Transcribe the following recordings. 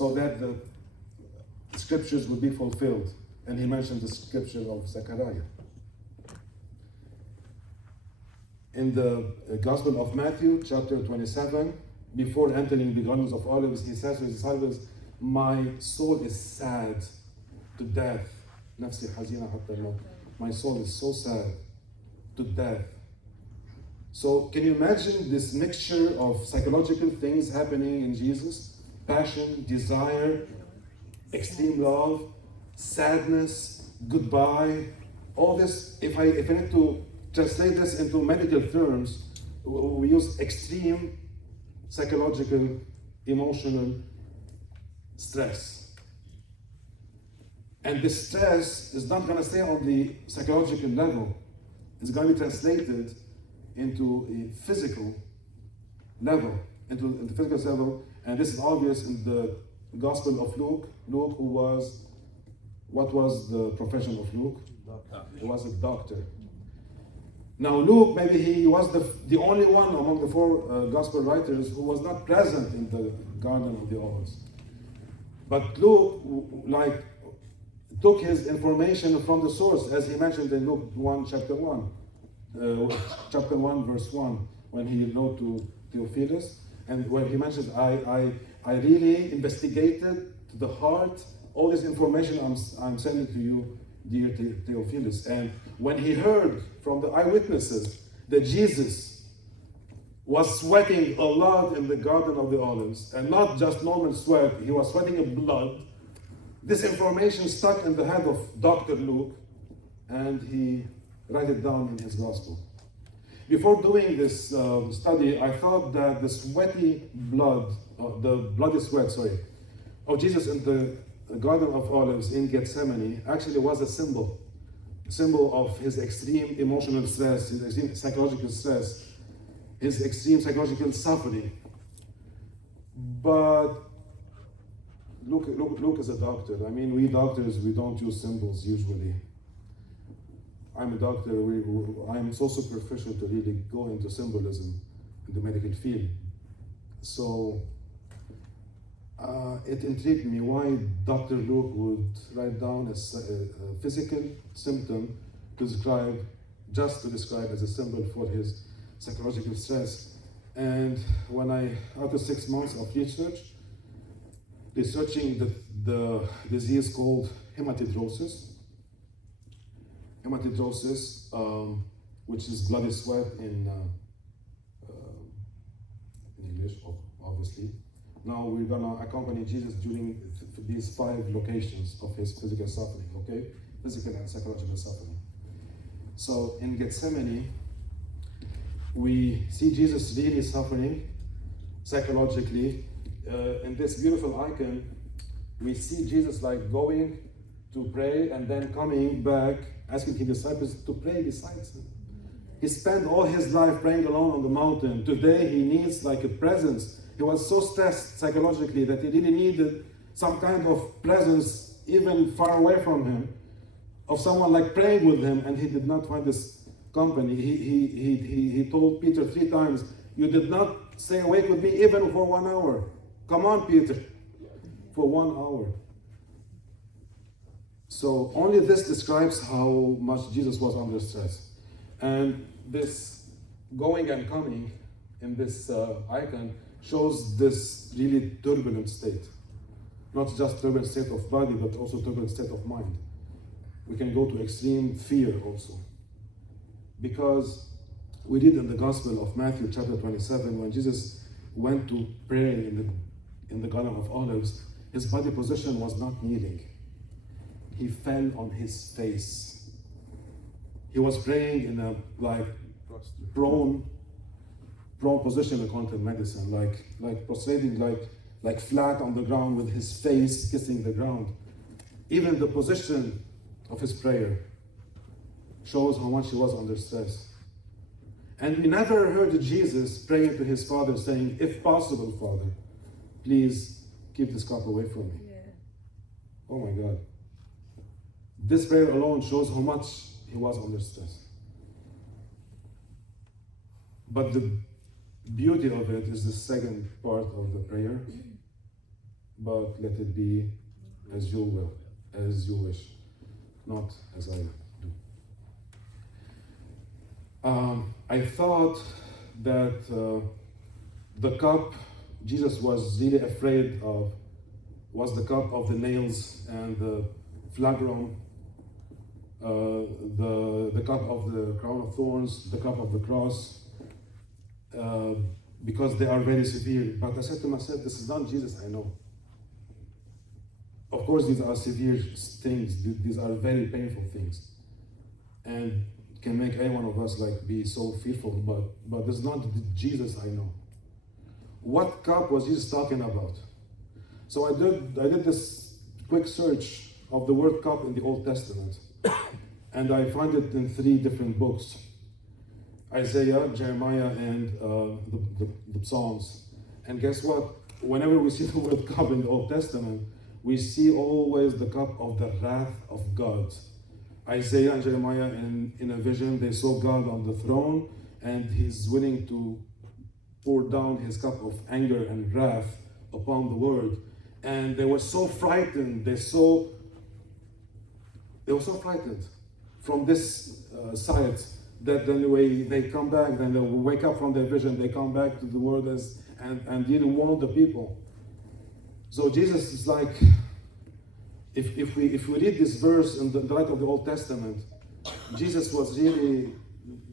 so that the scriptures would be fulfilled. And he mentioned the scripture of Zechariah. In the Gospel of Matthew, chapter 27, before entering the Gardens of Olives, he says to his disciples, my soul is sad to death. نفسي حزينة حتى الموت. My soul is so sad to death. So can you imagine this mixture of psychological things happening in Jesus? Passion, desire, extreme love, sadness, goodbye, all this. If I need to translate this into medical terms, we use extreme psychological, emotional stress. And this stress is not going to stay on the psychological level. It's going to be translated into a physical level, into the physical level. And this is obvious in the Gospel of Luke. Luke, what was the profession of Luke? Doctor. He was a doctor. Now Luke, maybe he was the only one among the four Gospel writers who was not present in the Garden of the Olives. But Luke, took his information from the source, as he mentioned in Luke 1, chapter 1, verse 1, when he wrote to Theophilus, and when he mentions, I really investigated to the heart all this information I'm sending to you, dear Theophilus. And when he heard from the eyewitnesses that Jesus was sweating a lot in the Garden of the Olives, and not just normal sweat, he was sweating blood. This information stuck in the head of Dr. Luke, and he wrote it down in his gospel. Before doing this study, I thought that the bloody sweat, of Jesus in the Garden of Olives in Gethsemane actually was a symbol of his extreme emotional stress, his extreme psychological stress, his extreme psychological suffering. But Luke is a doctor. I mean, we doctors, we don't use symbols usually. I'm a doctor, I'm so superficial to really go into symbolism in the medical field. So it intrigued me why Dr. Luke would write down a physical symptom to describe as a symbol for his psychological stress. And when after 6 months of researching the disease called hematidrosis, which is bloody sweat in English, obviously. Now we're gonna accompany Jesus during these 5 locations of his physical suffering, okay? Physical and psychological suffering. So in Gethsemane, we see Jesus really suffering psychologically. In this beautiful icon, we see Jesus going to pray and then coming back, asking his disciples to pray besides him. He spent all his life praying alone on the mountain. Today he needs a presence. He was so stressed psychologically that he really needed some kind of presence, even far away from him, of someone praying with him, and he did not find this company. He told Peter 3 times, you did not stay awake with me even for 1 hour. Come on, Peter, for 1 hour. So only this describes how much Jesus was under stress. And this going and coming in this icon shows this really turbulent state. Not just turbulent state of body, but also turbulent state of mind. We can go to extreme fear also. Because we read in the Gospel of Matthew chapter 27, when Jesus went to pray in the Garden of Olives, his body position was not kneeling. He fell on his face. He was praying in a prone position in quantum medicine, like prostrating, like flat on the ground with his face kissing the ground. Even the position of his prayer shows how much he was under stress. And we never heard Jesus praying to his Father saying, if possible, Father, please keep this cup away from me. Yeah. Oh my God. This prayer alone shows how much he was under stress. But the beauty of it is the second part of the prayer. but let it be as you will, as you wish, not as I do. I thought that the cup Jesus was really afraid of was the cup of the nails and the flagrum, the cup of the crown of thorns, the cup of the cross, because they are very severe. But I said to myself, this is not Jesus I know. Of course, these are severe things. These are very painful things, and can make any one of us like be so fearful. But this is not the Jesus I know. What cup was Jesus talking about? So I did this quick search of the word cup in the Old Testament, and I find it in 3 different books: Isaiah, Jeremiah, and the Psalms. And guess what? Whenever we see the word cup in the Old Testament, we see always the cup of the wrath of God. Isaiah and Jeremiah, in a vision, they saw God on the throne, and He's willing to pour down His cup of anger and wrath upon the world. And they were so frightened. They were so frightened from this sight that then when they come back, then they wake up from their vision, they come back to the world and didn't warn the people. So Jesus is like, if we read this verse in the light of the Old Testament, Jesus was really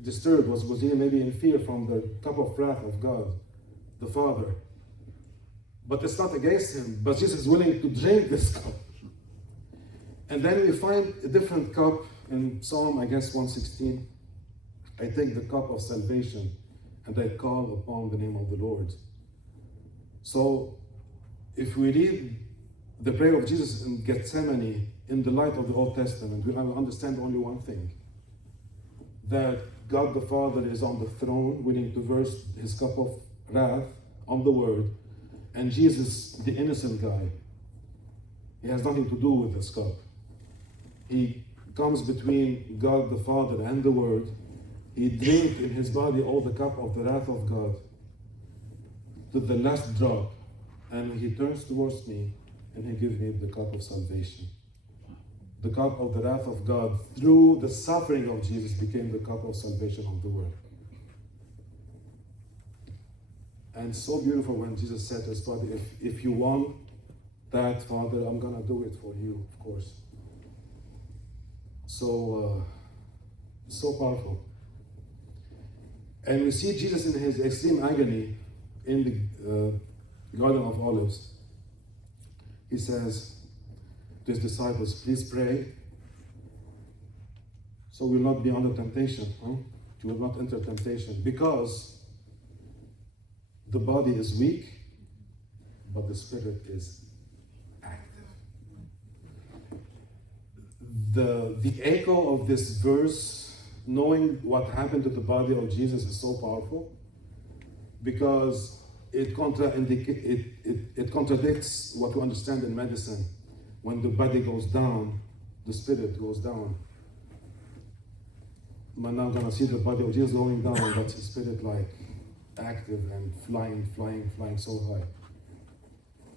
disturbed, was really maybe in fear from the cup of wrath of God, the Father. But it's not against Him, but Jesus is willing to drink this cup. And then we find a different cup in Psalm, I guess, 116. I take the cup of salvation and I call upon the name of the Lord. So if we read the prayer of Jesus in Gethsemane in the light of the Old Testament, we understand only one thing: that God the Father is on the throne, willing to verse His cup of wrath on the Word, and Jesus, the innocent guy, He has nothing to do with this cup. He comes between God the Father and the Word. He drinks in His body all the cup of the wrath of God to the last drop, and He turns towards me and He gives me the cup of salvation. The cup of the wrath of God through the suffering of Jesus became the cup of salvation of the world. And so beautiful when Jesus said to His Father, if you want that, Father, I'm going to do it for you, of course. So powerful. And we see Jesus in His extreme agony in the Garden of Olives. He says to His disciples, please pray so we will not be under temptation. You will not enter temptation, because the body is weak, but the spirit is active. The echo of this verse, knowing what happened to the body of Jesus, is so powerful, because it contradicts what we understand in medicine. When the body goes down, the spirit goes down. We're now going to see the body of Jesus going down, but His spirit like active and flying so high.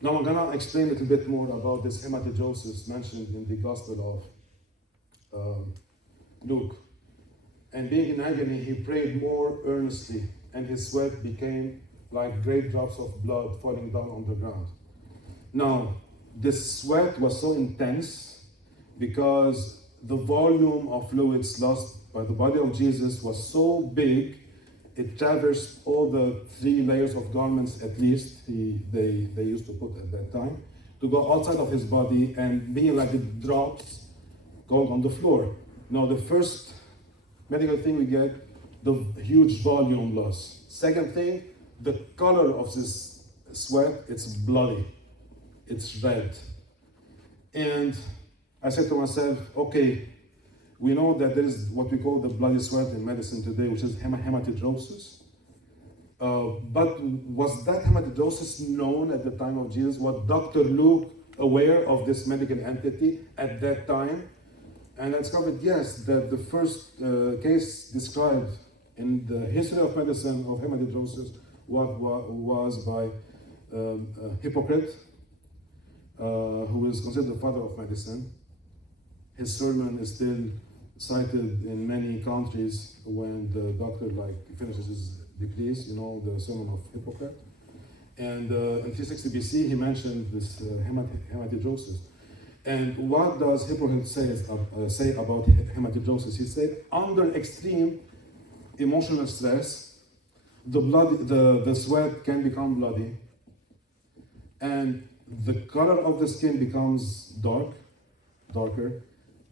Now I'm going to explain a little bit more about this hematogenesis mentioned in the Gospel of Luke. And being in agony, He prayed more earnestly, and His sweat became like great drops of blood falling down on the ground. Now, this sweat was so intense because the volume of fluids lost by the body of Jesus was so big, it traversed all the 3 layers of garments at least they used to put at that time, to go outside of His body and being like the drops going on the floor. Now, the first medical thing we get, the huge volume loss. Second thing, the color of this sweat, it's bloody, it's red. And I said to myself, okay, we know that there is what we call the bloody sweat in medicine today, which is hematidrosis. But was that hematidrosis known at the time of Jesus? Was Dr. Luke aware of this medical entity at that time? And I discovered, yes, that the first case described in the history of medicine of hematidrosis was by Hippocrates. who is considered the father of medicine. His sermon is still cited in many countries when the doctor finishes his degrees, the Sermon of Hippocrates. And in 360 BC, he mentioned this hematidrosis. And what does Hippocrates say about hematidrosis? He said, under extreme emotional stress, the sweat can become bloody, and the color of the skin becomes darker,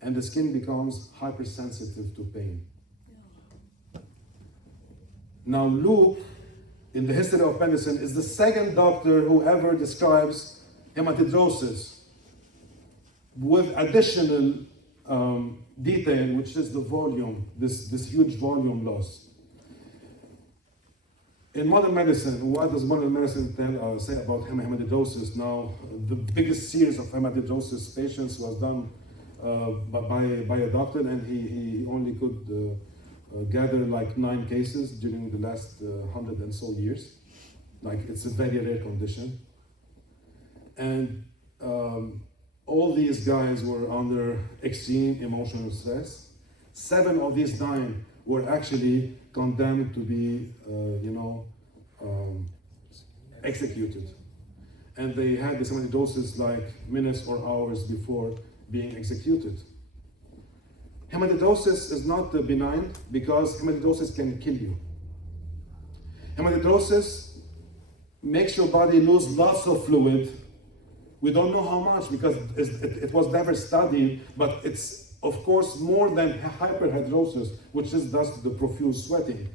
and the skin becomes hypersensitive to pain. Now, Luke, in the history of medicine, is the second doctor who ever describes hematidrosis with additional detail, which is the volume, this huge volume loss. In modern medicine, what does modern medicine say about hematidrosis? Now, the biggest series of hematidrosis patients was done by a doctor, and he only could gather 9 cases during the last 100 and so years. It's a very rare condition. And all these guys were under extreme emotional stress. 7 of these 9 were actually condemned to be, executed. And they had this hematidrosis minutes or hours before being executed. Hematidrosis is not benign because hematidrosis can kill you. Hematidrosis makes your body lose lots of fluid. We don't know how much because it was never studied, but it's of course more than hyperhidrosis, which is just the profuse sweating.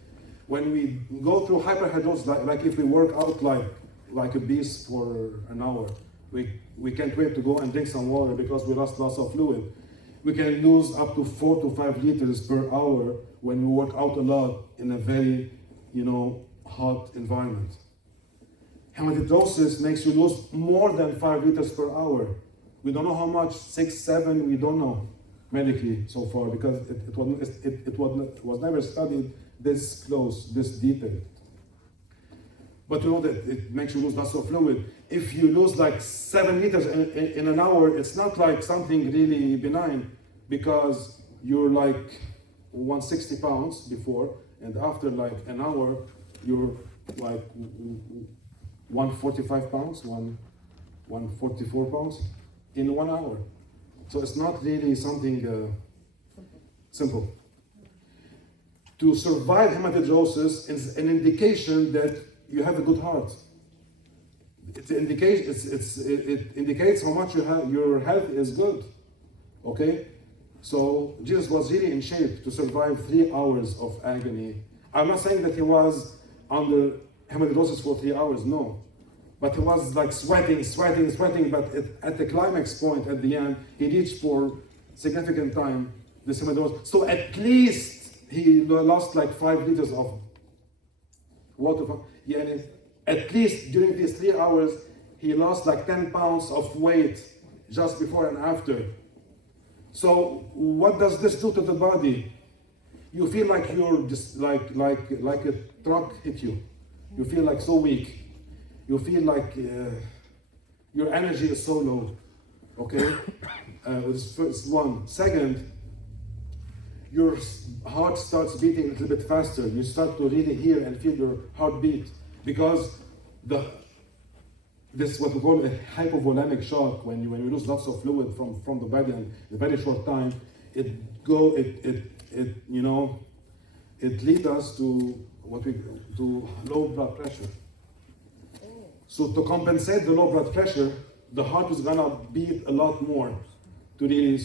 When we go through hyperhidrosis, like if we work out like a beast for an hour, we can't wait to go and drink some water because we lost lots of fluid. We can lose up to 4 to 5 liters per hour when we work out a lot in a very, hot environment. Hematidrosis makes you lose more than 5 liters per hour. We don't know how much, 6, 7, we don't know medically so far because it was never studied this close, this detailed. But you know that it makes you lose lots of fluid. If you lose 7 liters in an hour, it's not something really benign because you're 160 pounds before, and after an hour, you're 145 pounds, 144 pounds in 1 hour. So it's not really something simple. To survive hematidrosis is an indication that you have a good heart. It indicates how much your health is good. Okay? So Jesus was really in shape to survive 3 hours of agony. I'm not saying that he was under hematidrosis for 3 hours, no. But he was sweating, but at the climax point at the end, he reached for significant time this hematidrosis. So at least he lost 5 liters of water. At least during these 3 hours, he lost 10 pounds of weight just before and after. So what does this do to the body? You feel like you're just like a truck hit you. You feel so weak. You feel like your energy is so low. Okay? This first one. Second, your heart starts beating a little bit faster. You start to really hear and feel your heartbeat because this is what we call a hypovolemic shock. When you lose lots of fluid from the body in a very short time, it leads us to low blood pressure. So to compensate the low blood pressure, the heart is gonna beat a lot more to really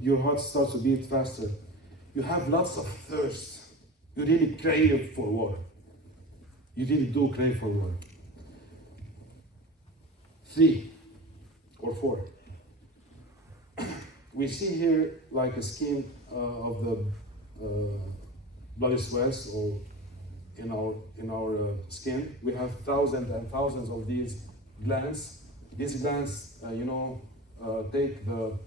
your heart starts to beat faster. You have lots of thirst. You really crave for water. You really do crave for water. 3 or 4. We see here a scheme of the bloody sweats or in our skin. We have thousands and thousands of these glands. These glands, take the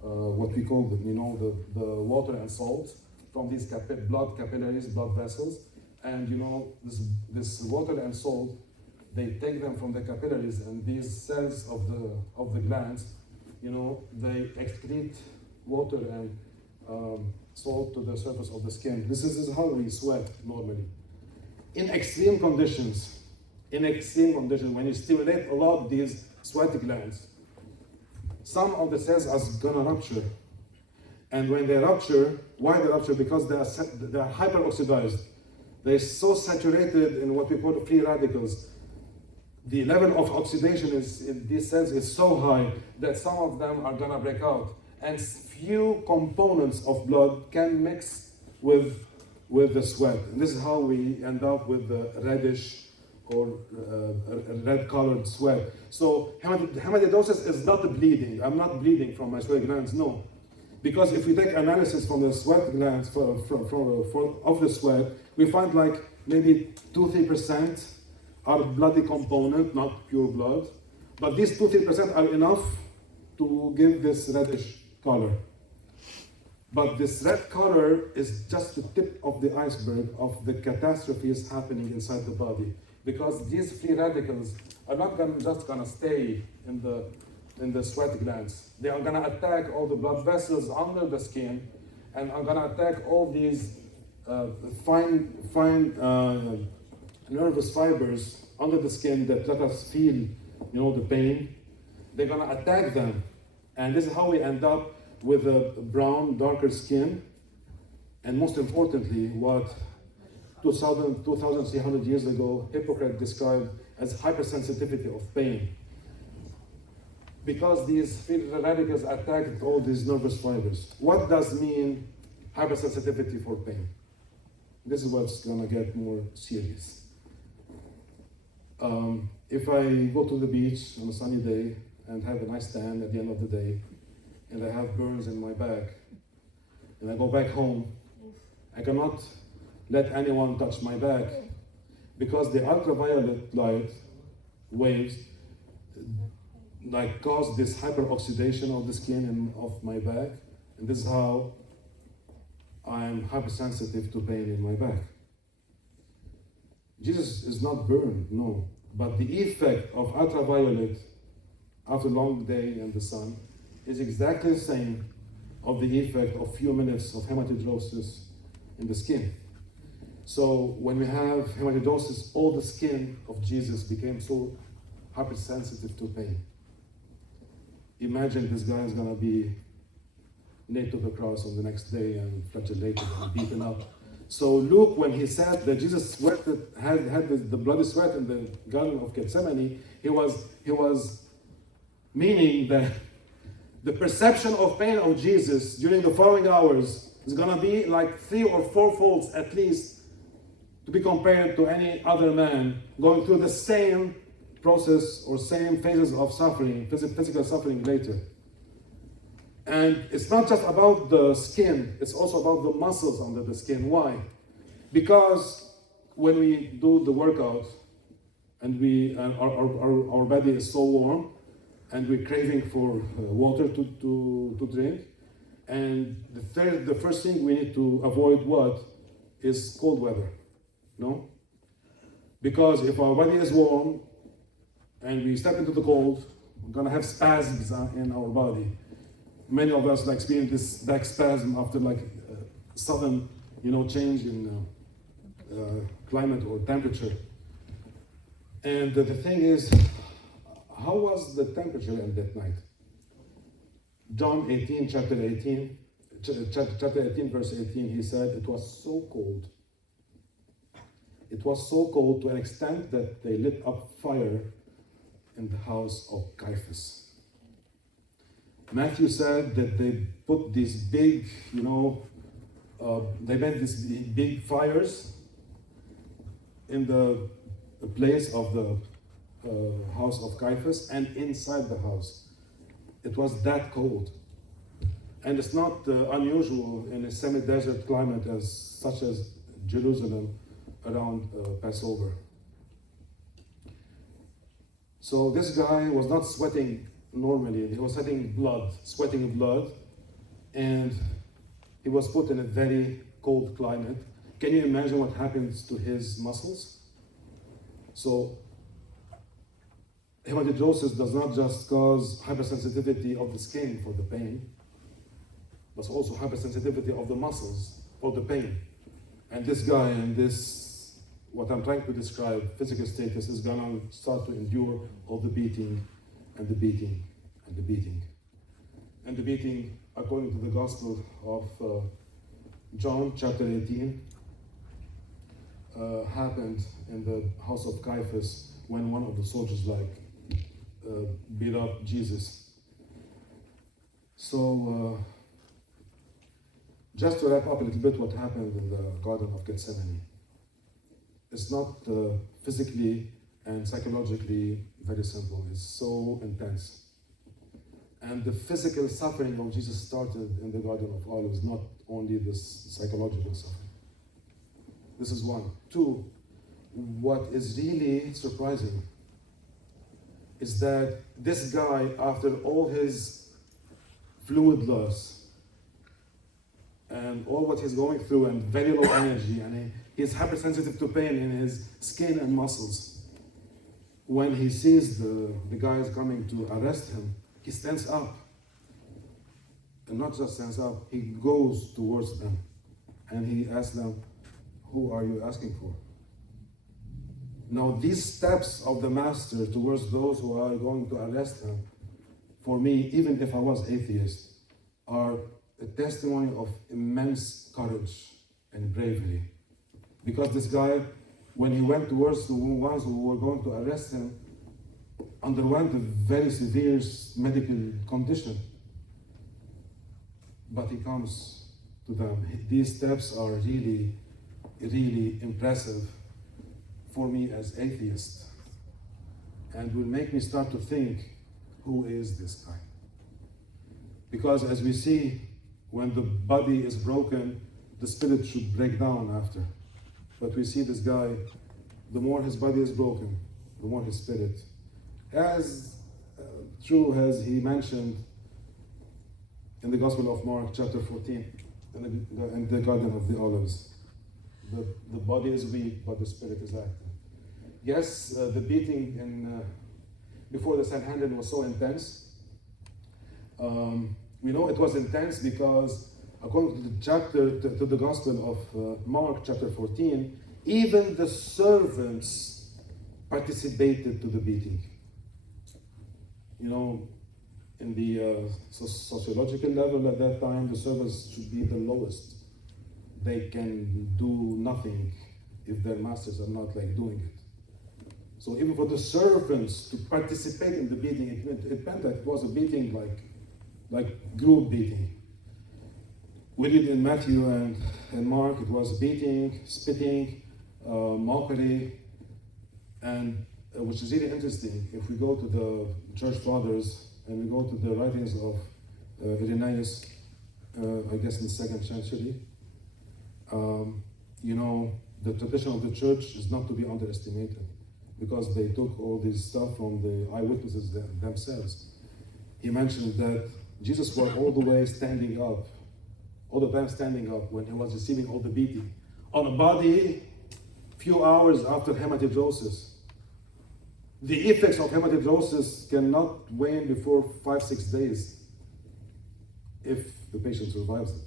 what we call the water and salt from these blood capillaries, blood vessels, and this water and salt they take them from the capillaries, and these cells of the glands, they excrete water and salt to the surface of the skin. This is how we sweat normally. In extreme conditions, when you stimulate a lot these sweat glands, some of the cells are gonna rupture. And when they rupture, why they rupture? Because they are hyperoxidized. They're so saturated in what we call free radicals. The level of oxidation in these cells is so high that some of them are gonna break out. And few components of blood can mix with the sweat. And this is how we end up with the reddish or red-colored sweat. So hematidosis is not bleeding. I'm not bleeding from my sweat glands, no. Because if we take analysis from the sweat glands of the sweat, we find like maybe 2-3% are bloody component, not pure blood. But these 2-3% are enough to give this reddish color. But this red color is just the tip of the iceberg of the catastrophes happening inside the body. Because these free radicals are not just gonna stay in the sweat glands. They are gonna attack all the blood vessels under the skin, and are gonna attack all these fine nervous fibers under the skin that let us feel, the pain. They're gonna attack them, and this is how we end up with a brown, darker skin, and most importantly, what 2,300 years ago, Hippocrates described as hypersensitivity of pain. Because these free radicals attacked all these nervous fibers. What does mean hypersensitivity for pain? This is what's gonna get more serious. If I go to the beach on a sunny day and have a nice tan at the end of the day, and I have burns in my back, and I go back home, I cannot let anyone touch my back because the ultraviolet light waves cause this hyperoxidation of the skin and of my back, and this is how I'm hypersensitive to pain in my back. Jesus is not burned, no, but the effect of ultraviolet after a long day in the sun is exactly the same of the effect of few minutes of hematidrosis in the skin. So when we have hematidosis, all the skin of Jesus became so hypersensitive to pain. Imagine this guy is gonna be nailed to the cross on the next day and flagellated and beaten up. So Luke, when he said that Jesus had the bloody sweat in the Garden of Gethsemane, he was meaning that the perception of pain of Jesus during the following hours is gonna be like 3 or 4 folds at least to be compared to any other man going through the same process or same phases of suffering, physical suffering later. And it's not just about the skin, it's also about the muscles under the skin. Why? Because when we do the workout and our body is so warm and we're craving for water to drink, and the first thing we need to avoid what is cold weather. No? Because if our body is warm and we step into the cold, we're gonna have spasms in our body. Many of us experience this back spasm after sudden, change in climate or temperature. And the thing is, how was the temperature at that night? John 18, chapter 18, verse 18, he said, it was so cold. It was so cold to an extent that they lit up fire in the house of Caiaphas. Matthew said that they put these big, they made these big fires in the place of the house of Caiaphas and inside the house. It was that cold. And it's not unusual in a semi-desert climate such as Jerusalem around Passover. So this guy was not sweating normally, he was sweating blood, and he was put in a very cold climate. Can you imagine what happens to his muscles? So Hematidrosis does not just cause hypersensitivity of the skin for the pain, but also hypersensitivity of the muscles for the pain. And this guy and this, what I'm trying to describe, physical status, is gonna start to endure all the beating and the beating and the beating. And the beating, according to the Gospel of John, chapter 18, happened in the house of Caiaphas when one of the soldiers beat up Jesus. So, just to wrap up a little bit what happened in the Garden of Gethsemane. It's not physically and psychologically very simple. It's so intense. And the physical suffering of Jesus started in the Garden of Olives, not only this psychological suffering. This is one. Two, what is really surprising is that this guy, after all his fluid loss and all what he's going through and very low energy, and he's hypersensitive to pain in his skin and muscles, when he sees the guys coming to arrest him, he stands up. And not just stands up, he goes towards them and he asks them, "Who are you asking for?" Now, these steps of the Master towards those who are going to arrest him, for me, even if I was atheist, are a testimony of immense courage and bravery. Because this guy, when he went towards the ones who were going to arrest him, underwent a very severe medical condition. But he comes to them. These steps are really, really impressive for me as atheist, and will make me start to think, who is this guy? Because as we see, when the body is broken, the spirit should break down after. But we see this guy, the more his body is broken, the more his spirit. As true as he mentioned in the Gospel of Mark, chapter 14, in the Garden of the Olives. The body is weak, but the spirit is active. Yes, the beating before the Sanhedrin was so intense. We know it was intense because, according to the Gospel of Mark, chapter 14, even the servants participated to the beating. You know, in the sociological level at that time, the servants should be the lowest. They can do nothing if their masters are not doing it. So even for the servants to participate in the beating, it meant that it was a beating like group beating. We read in Matthew and Mark, it was beating, spitting, mockery, and which is really interesting. If we go to the church fathers and we go to the writings of Irenaeus, I guess in the 2nd century, you know, the tradition of the church is not to be underestimated, because they took all this stuff from the eyewitnesses themselves. He mentioned that Jesus was all the way standing up, all the time standing up when he was receiving all the beating on a body few hours after hematidrosis. The effects of hematidrosis cannot wane before 5-6 days if the patient survives it.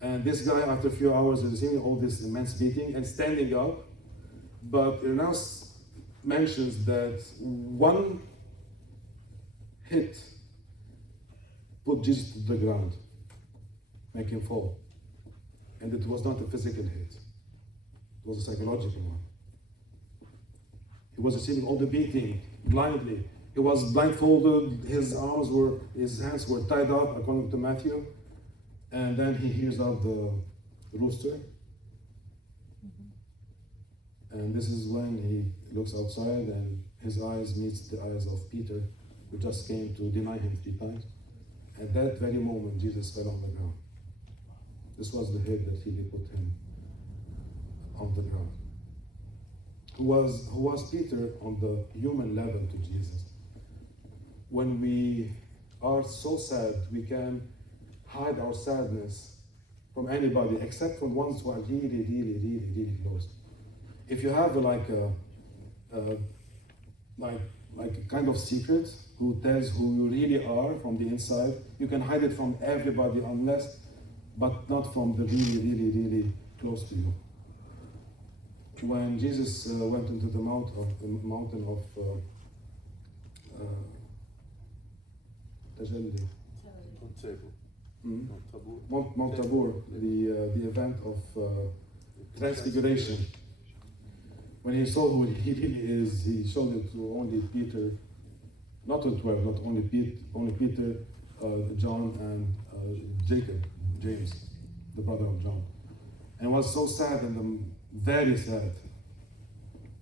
And this guy, after a few hours, is receiving all this immense beating and standing up. But Irenaeus mentions that one hit put Jesus to the ground, make him fall. And it was not a physical hit, it was a psychological one. He was receiving all the beating blindly. He was blindfolded, his hands were tied up, according to Matthew. And then he hears out the rooster. And this is when he looks outside and his eyes meets the eyes of Peter, who just came to deny him 3 times. At that very moment, Jesus fell on the ground. This was the hit that really put him on the ground. Who was Peter on the human level to Jesus? When we are so sad, we can hide our sadness from anybody except from ones who are really, really, really, really close. If you have like a kind of secret, who tells who you really are from the inside. You can hide it from everybody but not from the really close to you. When Jesus went into the mountain of Tajalli, Mount Tabor, the event of Transfiguration. When he saw who he really is, he showed it to only Peter, not to 12, not only Peter, John, and James, the brother of John. And it was so sad and very sad.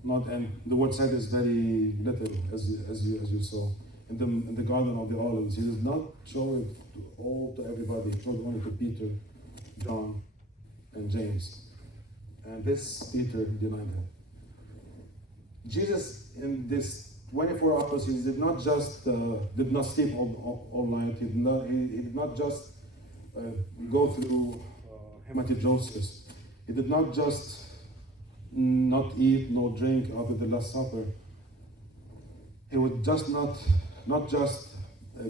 And the word sad is very little, as you saw. In the Garden of the Olives, he did not show it to everybody. He showed only to Peter, John, and James. And this Peter denied him. Jesus, in this 24 hours, he did not just did not sleep all night. He did not just go through hematogenesis. He did not just not eat nor drink after the Last Supper. He was just not just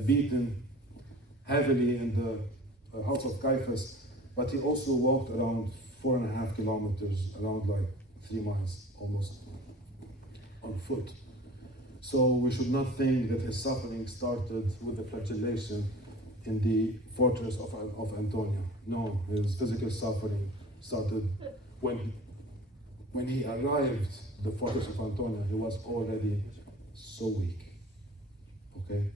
beaten heavily in the house of Caiaphas, but he also walked around 4.5 kilometers, around like 3 miles almost, on foot. So we should not think that his suffering started with the flagellation in the fortress of Antonia. No, his physical suffering started when he arrived at the fortress of Antonia. He was already so weak. Okay?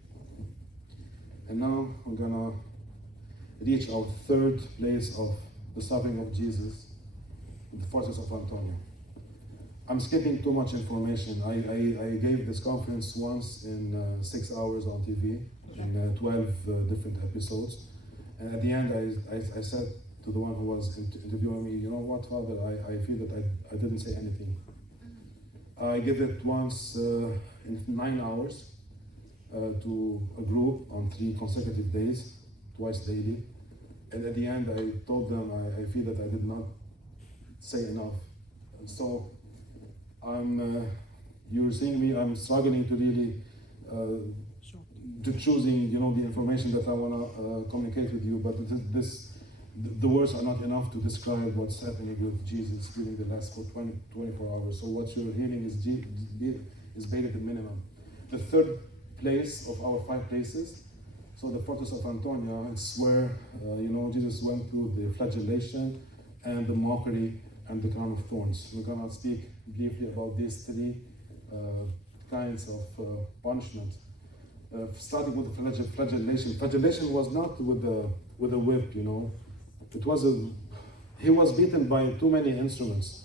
And now we're gonna reach our third place of the suffering of Jesus, the fortress of Antonia. I'm skipping too much information. I gave this conference once in 6 hours on TV, in 12 different episodes. And at the end, I said to the one who was interviewing me, you know what, Father, I feel that I didn't say anything. I gave it once in 9 hours to a group on 3 consecutive days, twice daily. And at the end, I told them I feel that I did not say enough. And so you're seeing me, I'm struggling to really to choosing, the information that I want to communicate with you, but the words are not enough to describe what's happening with Jesus during the last 24 hours. So what you're hearing is barely the minimum. The third place of our 5 places, so the fortress of Antonia, it's where Jesus went through the flagellation and the mockery and the crown of thorns. We're gonna speak briefly about these 3 kinds of punishment. Starting with the flagellation. Flagellation was not with a whip, It was he was beaten by too many instruments.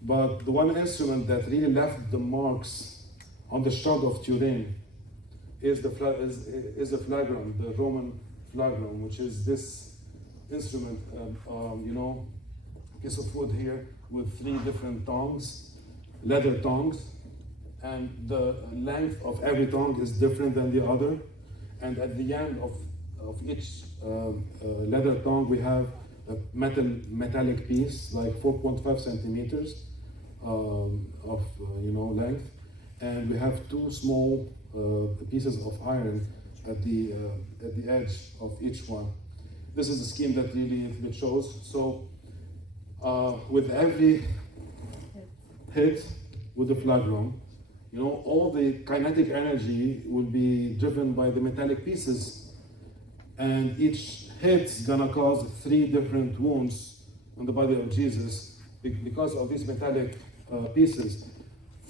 But the one instrument that really left the marks on the shroud of Turin is the flagrum, the Roman flagrum, which is this instrument, piece of wood here with 3 different tongues, leather tongues, and the length of every tongue is different than the other. And at the end of each leather tongue, we have a metallic piece, like 4.5 centimeters of length, and we have 2 small pieces of iron at the edge of each one. This is the scheme that really it shows. So with every hit with the flagrum, all the kinetic energy will be driven by the metallic pieces, and each hit's gonna cause 3 different wounds on the body of Jesus because of these metallic pieces,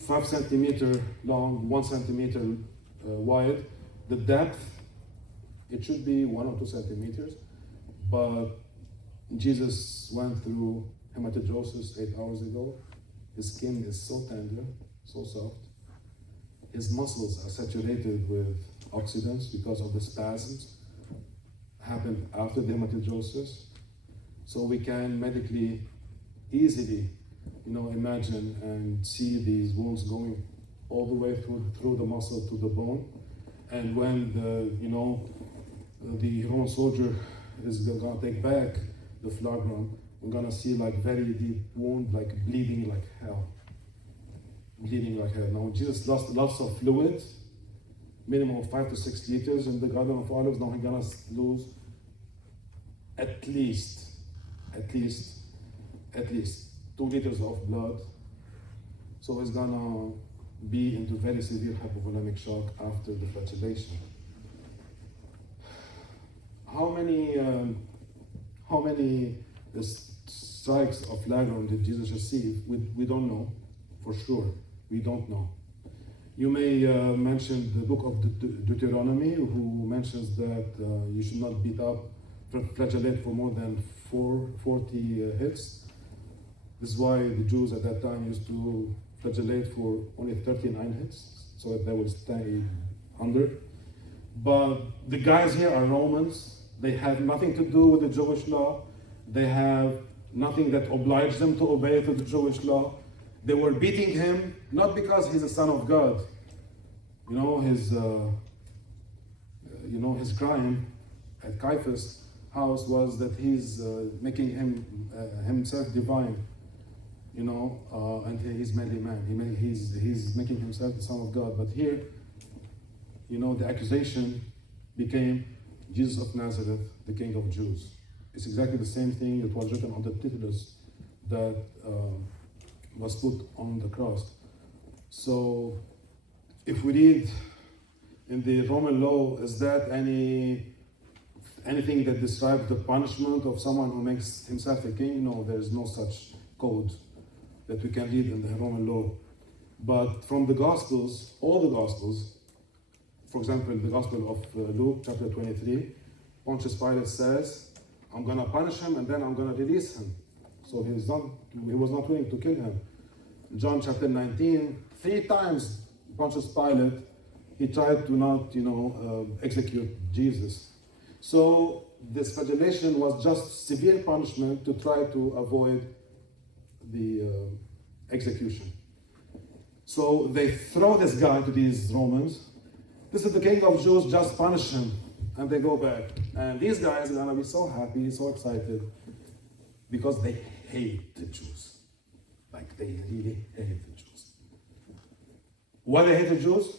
5 centimeter long, 1 centimeter wide. The depth, it should be 1 or 2 centimeters, but Jesus went through hematogenesis 8 hours ago. His skin is so tender, so soft. His muscles are saturated with oxidants because of the spasms happened after the hematogenesis. So we can medically easily, imagine and see these wounds going all the way through the muscle to the bone. And when the Roman soldier is gonna take back the flagrum, we're gonna see like very deep wound, like bleeding like hell. bleeding like hell. Now Jesus lost lots of fluid, minimum of 5 to 6 liters in the Garden of Olives. Now he's gonna lose at least 2 liters of blood. So he's gonna be into very severe hypovolemic shock after the flagellation. How many strikes of flagrum did Jesus receive? We don't know for sure. We don't know. You may mention the book of Deuteronomy, who mentions that you should not beat up, flagellate for more than 40 hits. This is why the Jews at that time used to flagellate for only 39 hits, so that they would stay under. But the guys here are Romans. They have nothing to do with the Jewish law. They have nothing that obliged them to obey to the Jewish law. They were beating him not because he's a son of God. His crime at Caiaphas' house was that he's making himself divine. And he's mainly man. He's making himself the son of God. But here, the accusation became Jesus of Nazareth, the King of Jews. It's exactly the same thing that was written on the titulus that was put on the cross. So, if we read in the Roman law, is that anything that describes the punishment of someone who makes himself a king? No, there's no such code that we can read in the Roman law. But from the Gospels, all the Gospels, for example, the Gospel of Luke, chapter 23, Pontius Pilate says, I'm going to punish him and then I'm going to release him. So he was not willing to kill him. John chapter 19, 3 times Pontius Pilate, he tried to not, execute Jesus. So this flagellation was just severe punishment to try to avoid the execution. So they throw this guy to these Romans. This is the King of Jews, just punish him. And they go back. And these guys are gonna be so happy, so excited, because they hate the Jews. Like, they really hate the Jews. Why they hate the Jews?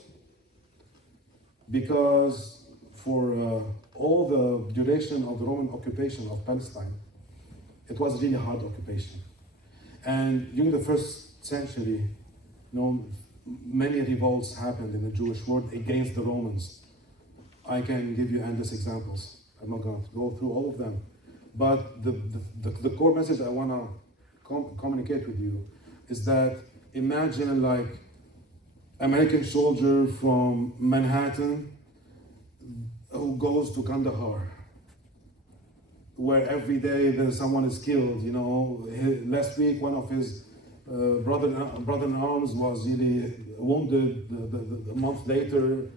Because for all the duration of the Roman occupation of Palestine, it was a really hard occupation. And during the first century, many revolts happened in the Jewish world against the Romans. I can give you endless examples. I'm not going to go through all of them. But the core message I want to communicate with you is that imagine like American soldier from Manhattan who goes to Kandahar, where every day someone is killed. Last week one of his brother-in-arms was really wounded. The month later,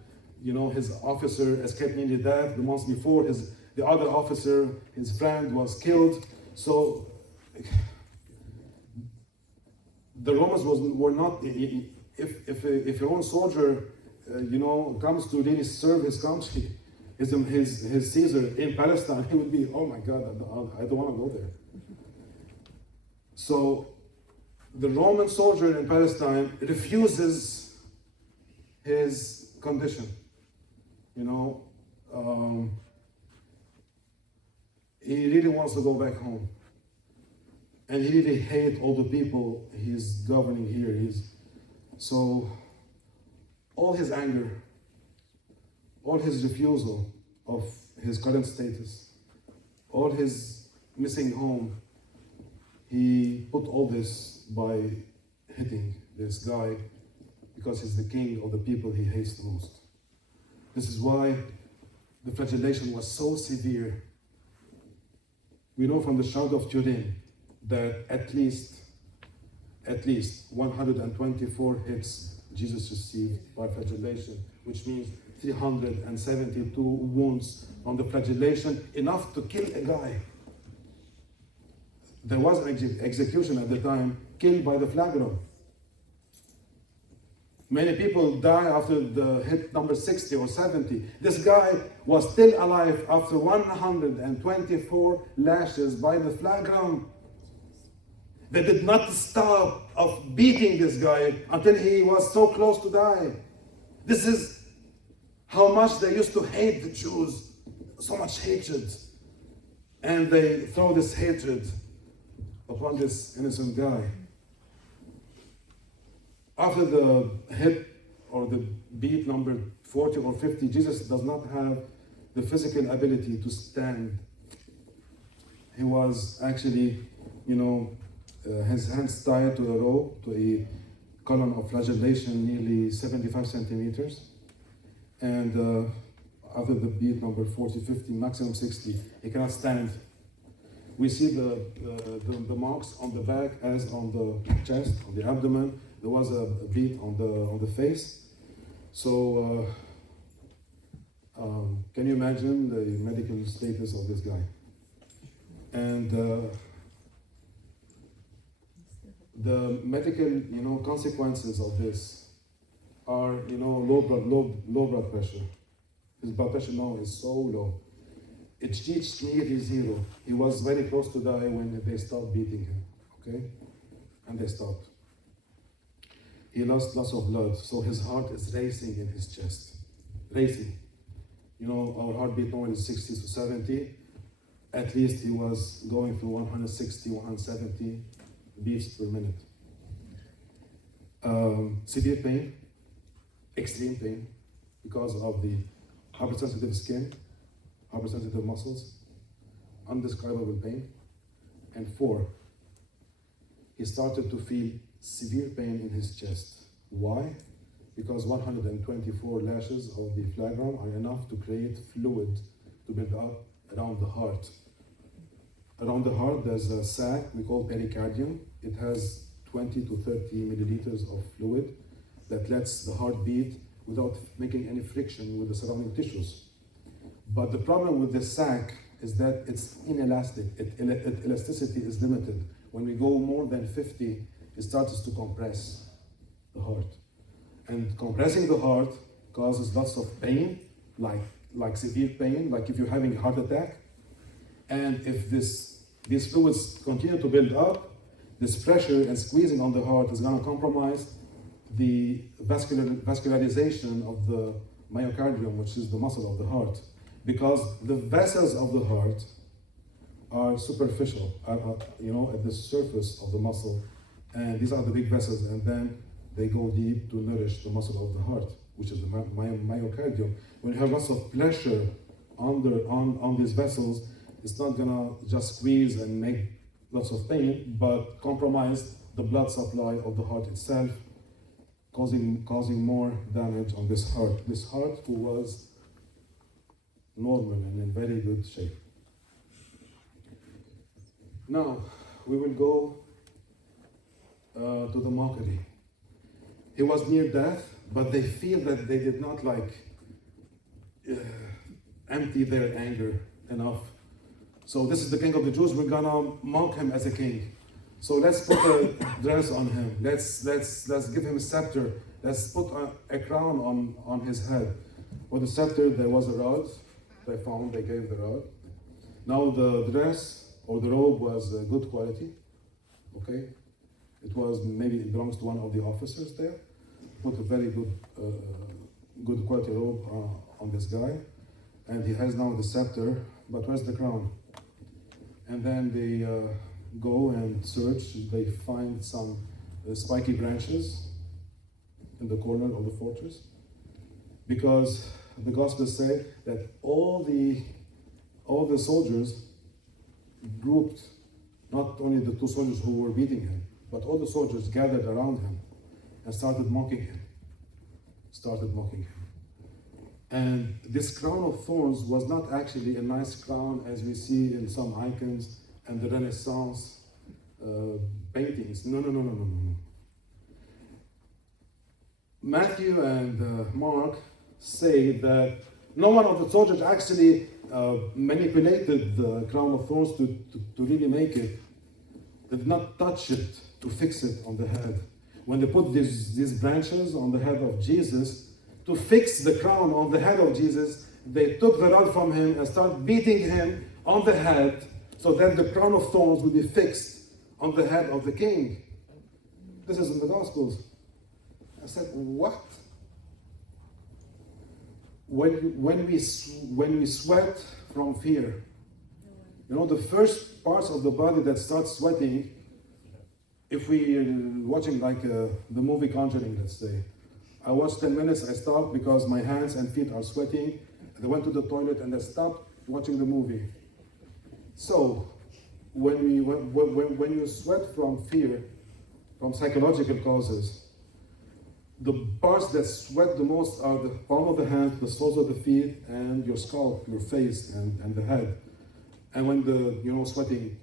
his officer escaped nearly death. The month before, the other officer, his friend, was killed. So the Romans were not. If your own soldier, comes to really serve his country, his Caesar in Palestine, he would be, oh my God, I don't want to go there. So the Roman soldier in Palestine refuses his condition. He really wants to go back home. And he really hates all the people he's governing here. So all his anger, all his refusal of his current status, all his missing home, he put all this by hitting this guy because he's the king of the people he hates the most. This is why the flagellation was so severe. We know from the Shroud of Turin that at least 124 hits Jesus received by flagellation, which means 372 wounds from the flagellation, enough to kill a guy. There was an execution at the time, killed by the flagrum. Many people die after the hit number 60 or 70. This guy was still alive after 124 lashes by the flagrum. They did not stop of beating this guy until he was so close to die. This is how much they used to hate the Jews, so much hatred. And they throw this hatred upon this innocent guy. After the hit or the beat number 40 or 50, Jesus does not have the physical ability to stand. He was actually, his hands tied to a rope, to a column of flagellation nearly 75 centimeters. And after the beat number 40, 50, maximum 60, he cannot stand. We see the marks on the back as on the chest, on the abdomen. There was a beat on the face. So can you imagine the medical status of this guy? And the medical, consequences of this are, low blood pressure. His blood pressure now is so low. It reached nearly zero. He was very close to die when they stopped beating him, okay? And they stopped. He lost lots of blood, so his heart is racing in his chest. Racing. Our heartbeat normally is 60 to 70. At least he was going through 160, 170 beats per minute. Severe pain, extreme pain, because of the hypersensitive skin, hypersensitive muscles, undescribable pain. And 4, he started to feel severe pain in his chest. Why? Because 124 lashes of the flagrum are enough to create fluid to build up around the heart. Around the heart, there's a sac we call pericardium. It has 20 to 30 milliliters of fluid that lets the heart beat without making any friction with the surrounding tissues. But the problem with this sac is that it's inelastic. Its elasticity is limited. When we go more than 50, it starts to compress the heart. And compressing the heart causes lots of pain, like severe pain, like if you're having a heart attack. And if these fluids continue to build up, this pressure and squeezing on the heart is going to compromise the vascularization of the myocardium, which is the muscle of the heart. Because the vessels of the heart are superficial, at the surface of the muscle. And these are the big vessels, and then they go deep to nourish the muscle of the heart, which is the myocardium. When you have lots of pressure on these vessels, it's not gonna just squeeze and make lots of pain, but compromise the blood supply of the heart itself, causing more damage on this heart. This heart who was normal and in very good shape. Now, we will go to the mockery. He was near death, but they feel that they did not empty their anger enough. So this is the king of the Jews. We're gonna mock him as a king. So let's put a dress on him. Let's give him a scepter. Let's put a crown on his head. For the scepter, there was a rod. They gave the rod. Now the dress or the robe was good quality. Okay, it belongs to one of the officers there. Put a very good quality robe on this guy, and he has now the scepter. But where's the crown? And then they go and search. They find some spiky branches in the corner of the fortress, because the Gospels say that all the soldiers grouped, not only the 2 soldiers who were beating him, but all the soldiers gathered around him and started mocking him. And this crown of thorns was not actually a nice crown as we see in some icons and the Renaissance paintings. No. Matthew and Mark say that no one of the soldiers actually manipulated the crown of thorns to really make it. They did not touch it to fix it on the head. When they put these branches on the head of Jesus, to fix the crown on the head of Jesus, they took the rod from him and started beating him on the head so that the crown of thorns would be fixed on the head of the king. This is in the Gospels. I said, what? When we sweat from fear, you know, the first parts of the body that starts sweating, if we are watching like the movie Conjuring, let's say, I watched 10 minutes, I stopped because my hands and feet are sweating, and I went to the toilet and I stopped watching the movie. So, when you sweat from fear, from psychological causes, the parts that sweat the most are the palm of the hand, the soles of the feet, and your scalp, your face, and the head. And when the sweating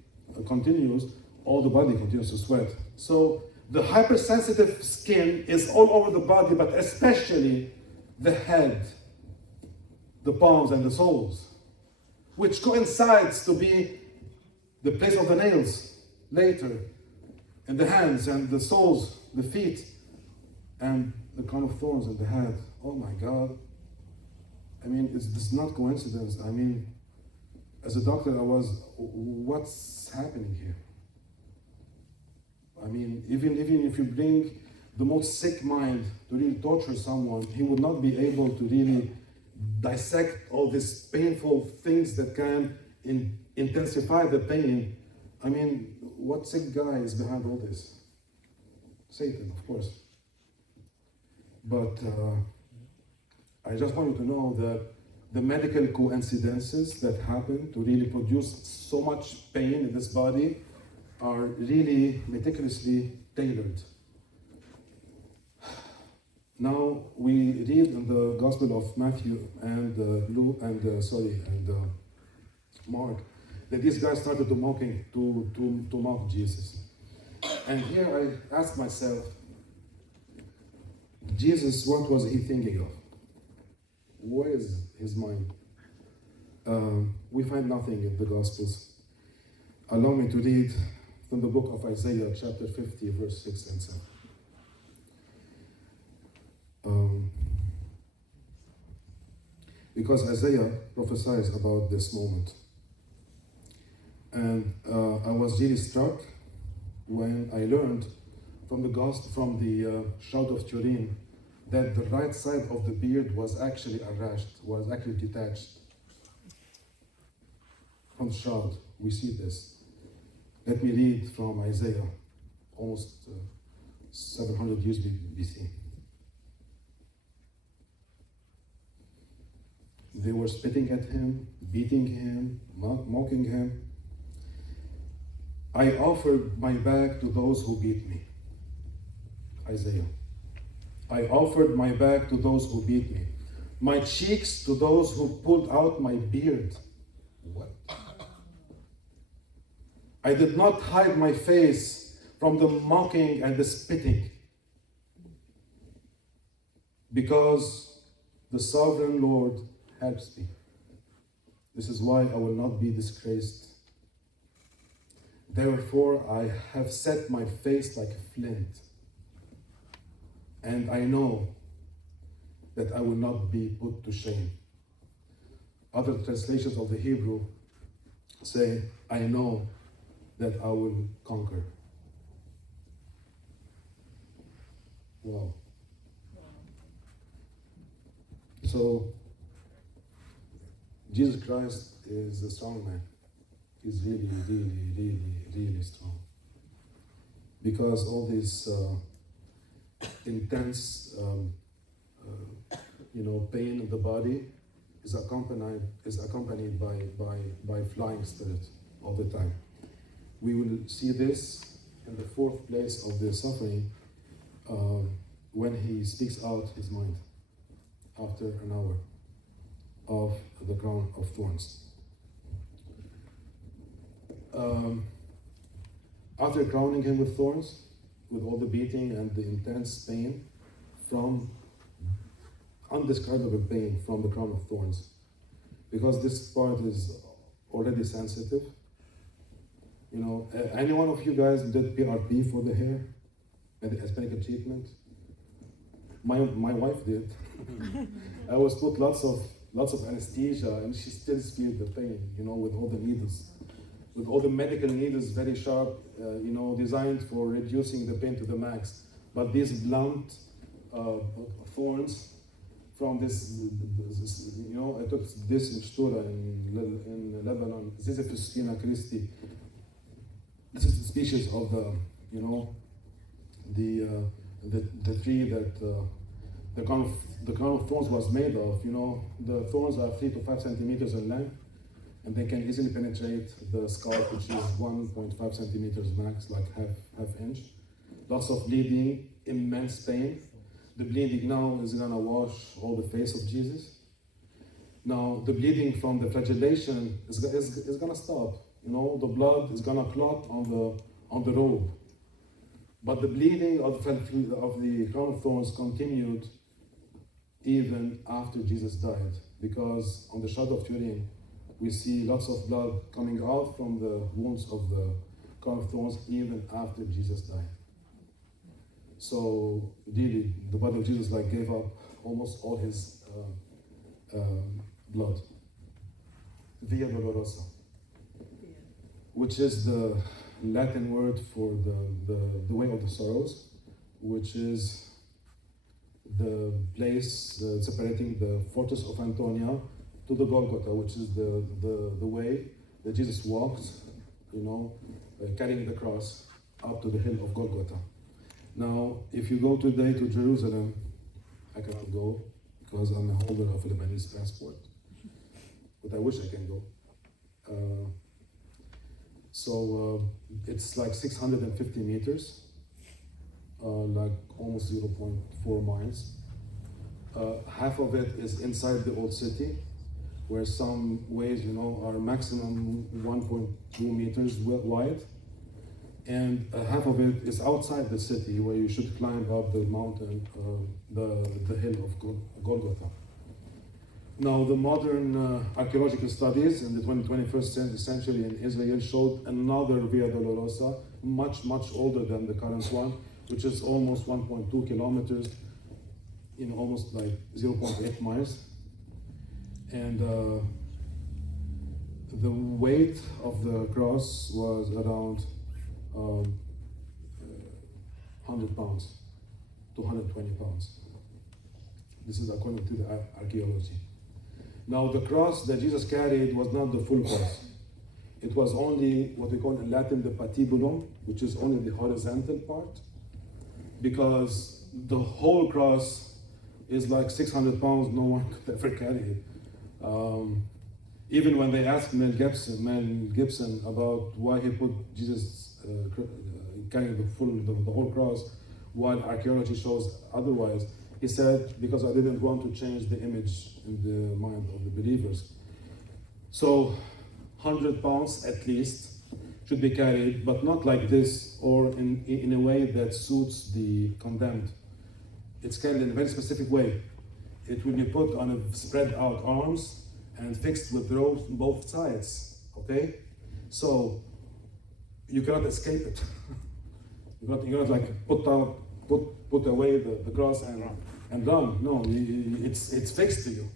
continues, all the body continues to sweat. So the hypersensitive skin is all over the body, but especially the head, the palms, and the soles, which coincides to be the place of the nails later, and the hands and the soles, the feet, and the crown of thorns in the head. Oh my God. I mean, it's not coincidence. I mean, as a doctor, what's happening here? I mean, even if you bring the most sick mind to really torture someone, he would not be able to really dissect all these painful things that can intensify the pain. I mean, what sick guy is behind all this? Satan, of course. But I just want you to know that the medical coincidences that happen to really produce so much pain in this body are really meticulously tailored. Now we read in the Gospel of Matthew and Luke and Mark that these guys started to mock Jesus. And here I ask myself, Jesus, what was he thinking of? What is his mind? We find nothing in the Gospels. Allow me to read from the book of Isaiah, chapter 50, verse 6 and 7. Because Isaiah prophesies about this moment. And I was really struck when I learned from the Shroud of Turin, that the right side of the beard was actually arrashed, was actually detached from the shroud. We see this. Let me read from Isaiah, almost 700 years BC. They were spitting at him, beating him, mocking him. I offered my back to those who beat me. Isaiah. I offered my back to those who beat me, my cheeks to those who pulled out my beard. What? I did not hide my face from the mocking and the spitting, because the sovereign Lord helps me. This is why I will not be disgraced. Therefore, I have set my face like a flint, and I know that I will not be put to shame. Other translations of the Hebrew say, I know that I will conquer. Wow. So, Jesus Christ is a strong man. He's really, really, really, really strong. Because all this intense pain in the body is accompanied by flying spirit all the time. We will see this in the fourth place of the suffering when he speaks out his mind after an hour of the crown of thorns. After crowning him with thorns, with all the beating and the intense pain, from undescribable pain from the crown of thorns, because this part is already sensitive. Any one of you guys did PRP for the hair, as medical treatment? My wife did. I was put lots of anesthesia, and she still feels the pain, with all the needles. with all the medical needles very sharp, designed for reducing the pain to the max. But these blunt thorns from this, I took this in Shtura in Lebanon, Ziziphus spina Christi. This is the species of the tree that the crown of thorns was made of. The thorns are 3 to 5 centimeters in length, and they can easily penetrate the scalp, which is 1.5 centimeters max, like half inch. Lots of bleeding, immense pain. The bleeding now is gonna wash all the face of Jesus. Now the bleeding from the flagellation is gonna stop. The blood is gonna clot on the robe. But the bleeding of the crown of thorns continued even after Jesus died, because on the Shadow of Turin we see lots of blood coming out from the wounds of the crown of thorns even after Jesus died. So really, the body of Jesus gave up almost all his blood. Via Dolorosa, which is the Latin word for the way of the sorrows, which is the place separating the fortress of Antonia to the Golgotha, which is the way that Jesus walked, carrying the cross up to the hill of Golgotha. Now, if you go today to Jerusalem, I cannot go because I'm a holder of a Lebanese passport, but I wish I can go. It's like 650 meters, like almost 0.4 miles. Half of it is inside the old city, where some ways, are maximum 1.2 meters wide. And half of it is outside the city, where you should climb up the mountain, the hill of Golgotha. Now, the modern archaeological studies in the 21st century in Israel showed another Via Dolorosa, much, much older than the current one, which is almost 1.2 kilometers, almost like 0.8 miles. And the weight of the cross was around 100 pounds to 120 pounds. This is according to the archaeology. Now, the cross that Jesus carried was not the full cross. It was only what we call in Latin the patibulum, which is only the horizontal part, because the whole cross is like 600 pounds, no one could ever carry it. Even when they asked Mel Gibson about why he put Jesus carrying the whole cross, while archaeology shows otherwise, he said, because I didn't want to change the image in the mind of the believers. So 100 pounds at least should be carried, but not like this or in a way that suits the condemned. It's carried in a very specific way. It will be put on a spread out arms and fixed with ropes on both sides, okay? So you cannot escape it. you cannot like put away the cross and run. No, it's fixed to you.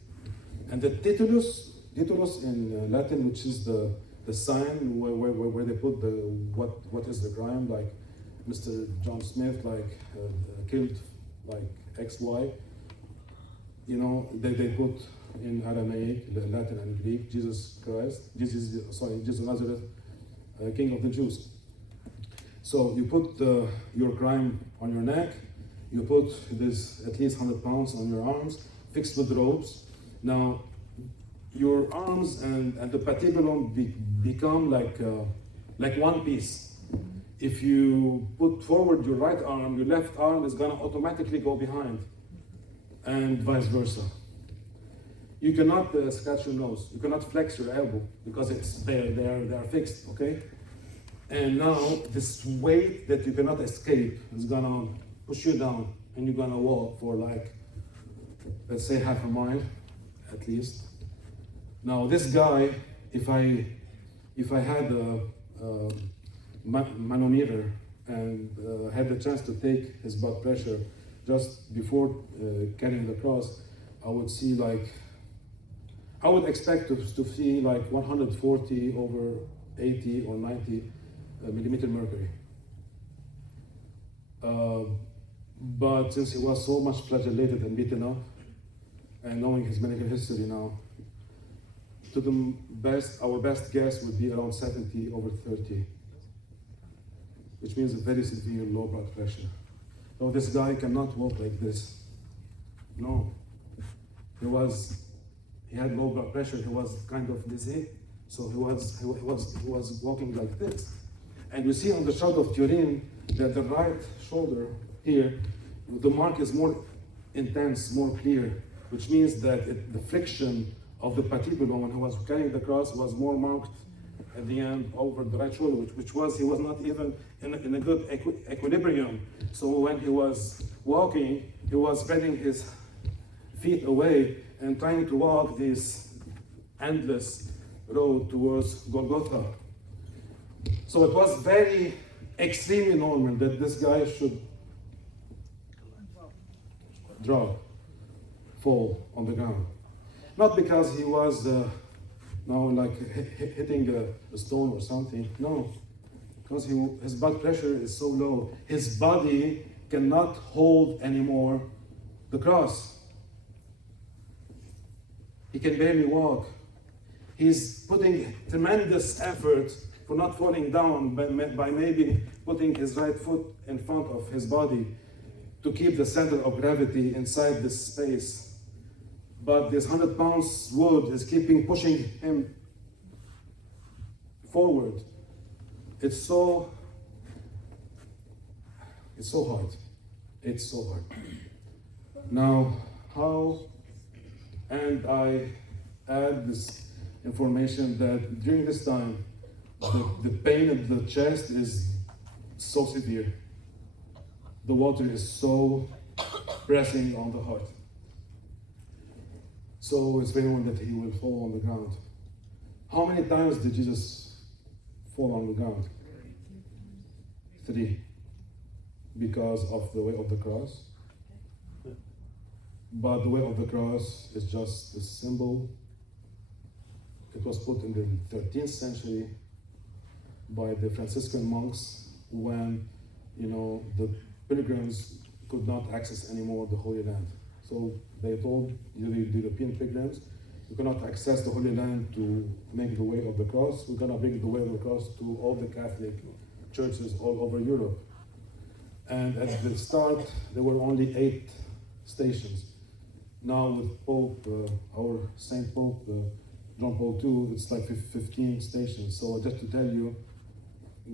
And the titulus in Latin, which is the sign where they put what is the crime, like Mr. John Smith killed XY. They put in Aramaic, Latin and Greek, Jesus of Nazareth, King of the Jews. So you put your crime on your neck, you put this at least 100 pounds on your arms, fixed with ropes. Now, your arms and the patibulum become like one piece. If you put forward your right arm, your left arm is gonna automatically go behind, and vice versa. You cannot scratch your nose. You cannot flex your elbow because they are fixed, okay? And now this weight that you cannot escape is gonna push you down, and you're gonna walk for let's say half a mile, at least. Now this guy, if I had a manometer and had the chance to take his blood pressure just before carrying the cross, I would expect to see 140 over 80 or 90 millimeter mercury. But since he was so much flagellated and beaten up, and knowing his medical history now, to the best, our best guess would be around 70 over 30, which means a very severe low blood pressure. No, this guy cannot walk like this. No, he had low blood pressure. He was kind of dizzy, so he was walking like this. And you see on the shot of Turin that the right shoulder here, the mark is more intense, more clear, which means that the friction of the patibulum when he was carrying the cross was more marked at the end over the right shoulder, which was, he was not even in a good equilibrium. So when he was walking, he was spreading his feet away and trying to walk this endless road towards Golgotha. So it was very extremely normal that this guy should fall on the ground. Not because he was hitting a stone or something, no. Because his blood pressure is so low, his body cannot hold anymore the cross. He can barely walk. He's putting tremendous effort for not falling down by maybe putting his right foot in front of his body to keep the center of gravity inside this space. But this 100 pounds wood is pushing him forward. It's so hard. It's so hard. Now, how, and I add this information that during this time, the pain in the chest is so severe. The water is so pressing on the heart. So it's very known that he will fall on the ground. How many times did Jesus fall on the ground? 3. Because of the way of the cross. But the way of the cross is just a symbol. It was put in the 13th century by the Franciscan monks when, the pilgrims could not access anymore the Holy Land. So they told the European pilgrims, you cannot access the Holy Land to make the way of the cross. We're going to bring the way of the cross to all the Catholic churches all over Europe. And at the start, there were only 8 stations. Now with Pope, our Saint Pope, John Paul II, it's like 15 stations. So just to tell you,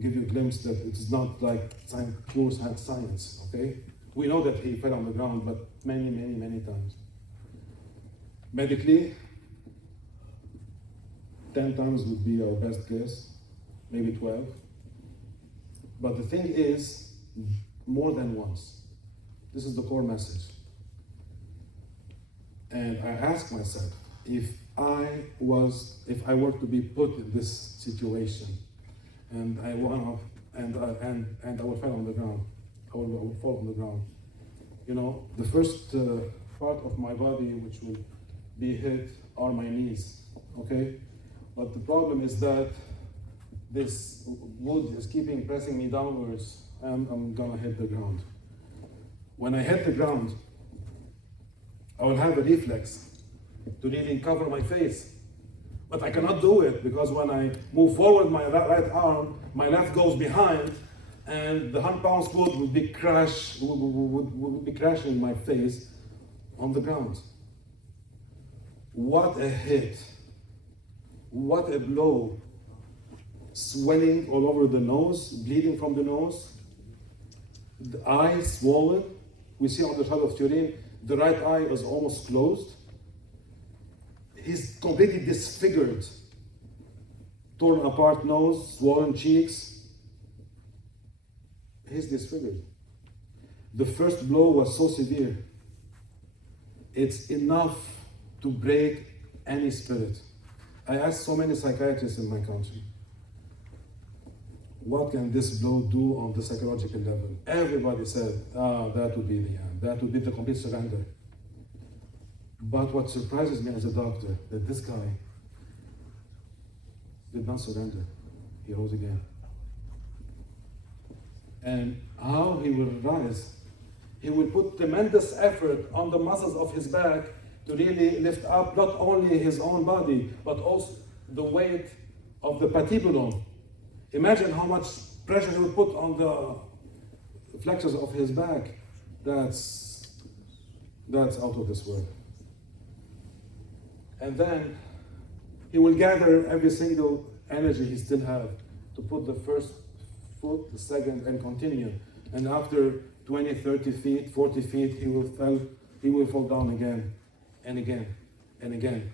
give you a glimpse that it's not like pure science, okay? We know that he fell on the ground, but many, many, many times. Medically, 10 times would be our best guess, maybe 12. But the thing is, more than once. This is the core message. And I ask myself, if I were to be put in this situation, and I will fall on the ground, I will fall on the ground. The first part of my body which will be hit are my knees, okay? But the problem is that this wood is pressing me downwards, and I'm gonna hit the ground. When I hit the ground, I will have a reflex to really cover my face. But I cannot do it because when I move forward my right arm, my left goes behind, and the 100 pounds wood would be crashing my face on the ground. What a hit. What a blow. Swelling all over the nose, bleeding from the nose, the eye swollen. We see on the shot of Turin, the right eye is almost closed. He's completely disfigured. Torn apart nose, swollen cheeks. He's disfigured. The first blow was so severe. It's enough to break any spirit. I asked so many psychiatrists in my country, what can this blow do on the psychological level? Everybody said, that would be the end. That would be the complete surrender. But what surprises me as a doctor, that this guy did not surrender. he rose again. And how he will rise, he will put tremendous effort on the muscles of his back to really lift up not only his own body, but also the weight of the patibulum. Imagine how much pressure he will put on the flexors of his back. That's out of this world. And then he will gather every single energy he still has to put the first foot, the second, and continue. And after 20, 30 feet, 40 feet, he will fall down again and again and again.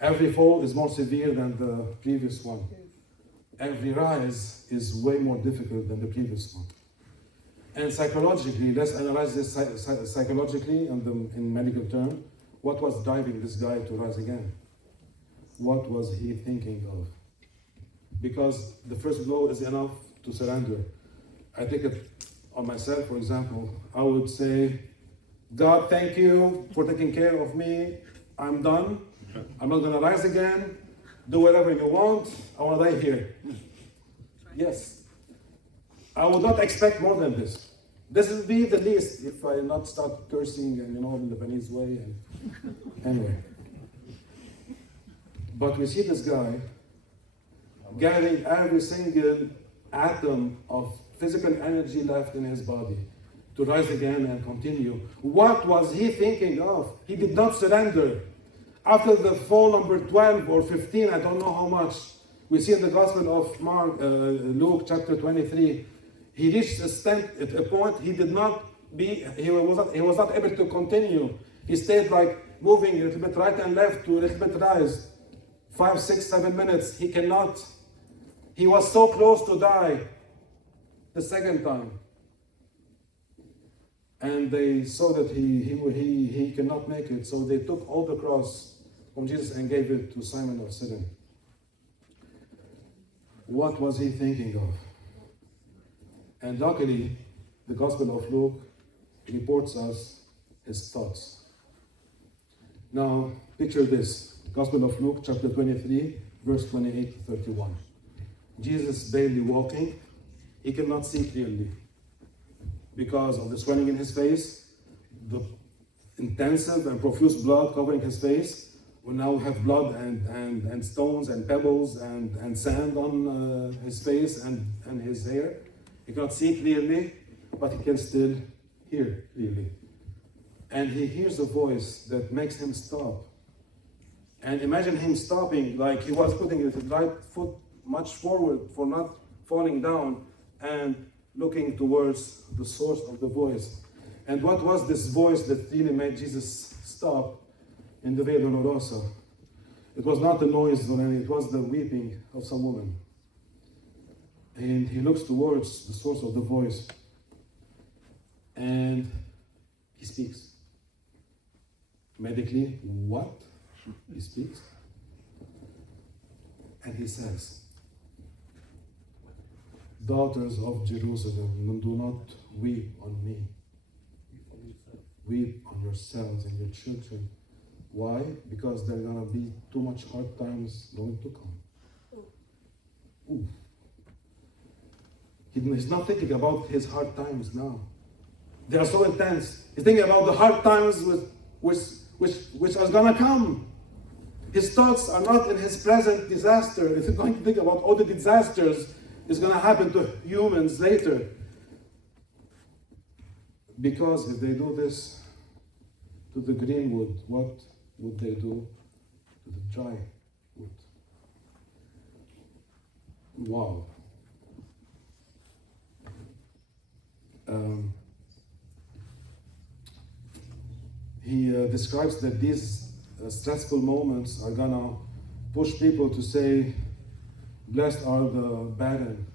Every fall is more severe than the previous one. Every rise is way more difficult than the previous one. And psychologically, let's analyze this psychologically and in medical terms. What was driving this guy to rise again? What was he thinking of? Because the first blow is enough to surrender. I take it on myself, for example. I would say, God, thank you for taking care of me. I'm done. I'm not going to rise again. Do whatever you want. I want to die here. Yes. I would not expect more than this. This will be the least if I not start cursing and in the Lebanese way. And anyway. But we see this guy gathering every single atom of physical energy left in his body to rise again and continue. What was he thinking of? He did not surrender. After the fall number 12 or 15, I don't know how much, we see in the Gospel of Luke chapter 23, he reached a point he was not able to continue. He stayed like moving a little bit right and left to a little bit rise. 5, 6, 7 minutes. He cannot. He was so close to die the second time. And they saw that he cannot make it. So they took all the cross from Jesus and gave it to Simon of Cyrene. What was he thinking of? And luckily, the Gospel of Luke reports us his thoughts. Now, picture this. Gospel of Luke, chapter 23, verse 28 to 31. Jesus barely walking. He cannot see clearly because of the swelling in his face, the intensive and profuse blood covering his face. We now have blood and stones and pebbles and sand on his face and his hair. He cannot see clearly, but he can still hear clearly. And he hears a voice that makes him stop. And imagine him stopping, like he was putting his right foot much forward for not falling down and looking towards the source of the voice. And what was this voice that really made Jesus stop in the Via Dolorosa? It was not the noise, it was the weeping of some woman. And he looks towards the source of the voice and he speaks. Medically, what? He speaks. And he says, daughters of Jerusalem, do not weep on me. Weep on yourselves and your children. Why? Because there are going to be too much hard times going to come. Ooh. He's not thinking about his hard times now. They are so intense. He's thinking about the hard times which are going to come. His thoughts are not in his present disaster. He's going to think about all the disasters that's going to happen to humans later. Because if they do this to the green wood, what would they do to the dry wood? Wow. He describes that these stressful moments are gonna push people to say, blessed are the barren,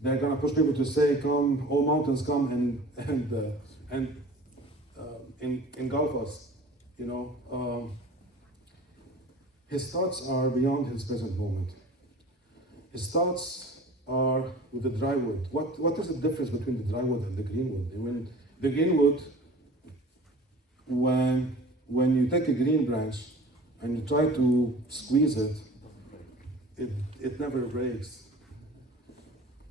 They're gonna push people to say, come, all mountains come and engulf us, His thoughts are beyond his present moment. His thoughts are with the dry wood. What is the difference between the dry wood and the green wood? When the green wood, when you take a green branch and you try to squeeze it, it never breaks.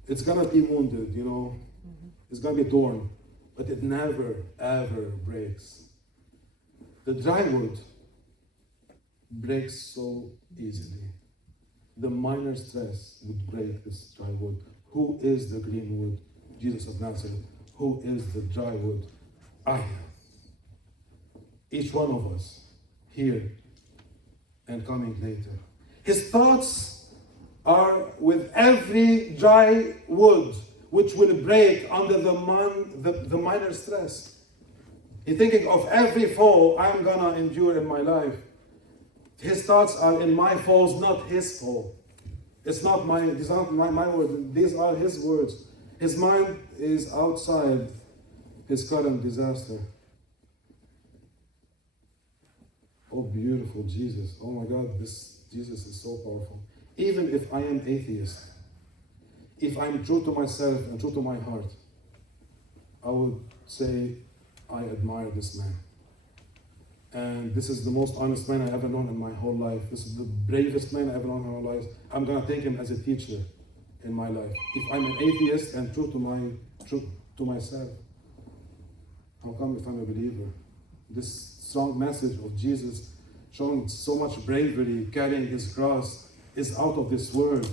It's gonna be wounded, you know, it's gonna be torn, but it never, ever breaks. The dry wood breaks so easily. The minor stress would break this dry wood. Who is the green wood? Jesus of Nazareth. Who is the dry wood? I am. Each one of us, here and coming later. His thoughts are with every dry wood which will break under the minor stress. He's thinking of every fall I'm gonna endure in my life. His thoughts are in my falls, not his fall. It's not these aren't my words, these are his words. His mind is outside his current disaster. Oh, beautiful Jesus. Oh my God, this Jesus is so powerful. Even if I am atheist, if I'm true to myself and true to my heart, I would say I admire this man. And this is the most honest man I ever known in my whole life. This is the bravest man I ever known in my whole life. I'm gonna take him as a teacher in my life. If I'm an atheist and true to myself, how come if I'm a believer? This strong message of Jesus showing so much bravery, carrying his cross, is out of this world.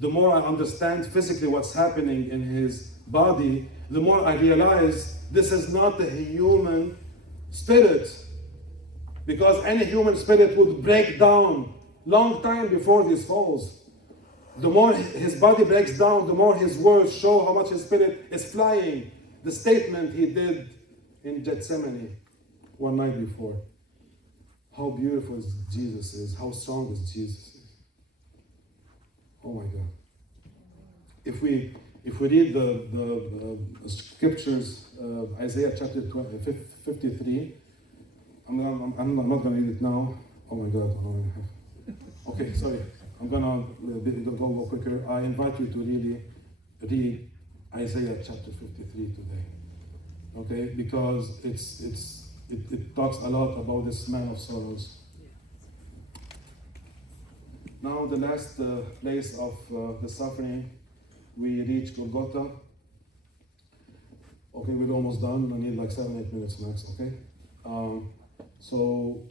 The more I understand physically what's happening in his body, the more I realize this is not a human spirit. Because any human spirit would break down long time before these falls. The more his body breaks down, the more his words show how much his spirit is flying. The statement he did in Gethsemane one night before. How beautiful Jesus is, how strong is Jesus is. Oh my God. If we read the scriptures, Isaiah chapter 53, I'm not going to read it now. Oh my God. Okay, sorry. I'm going to go quicker. I invite you to really read Isaiah chapter 53 today. Okay, because it talks a lot about this man of sorrows. Now the last place of the suffering, we reach Golgotha. Okay, we're almost done. I need like 7-8 minutes max, okay? So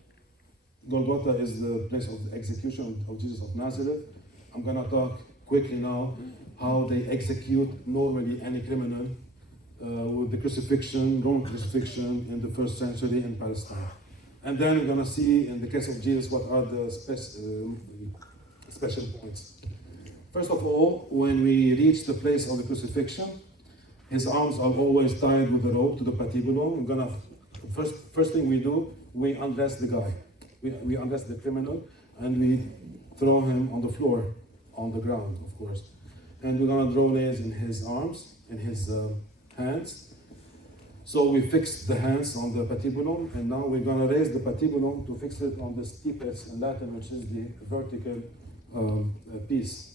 Golgotha is the place of the execution of Jesus of Nazareth. I'm going to talk quickly now how they execute normally any criminal with the crucifixion, Roman crucifixion in the first century in Palestine. And then we're going to see in the case of Jesus what are the special points. First of all, when we reach the place of the crucifixion, his arms are always tied with a rope to the patibulum. We're gonna first thing we do, we undress the guy. We undress the criminal and we throw him on the floor, on the ground, of course. And we're gonna draw nails in his arms, in his hands. So we fix the hands on the patibulum, and now we're gonna raise the patibulum to fix it on the stipes in Latin, which is the vertical piece.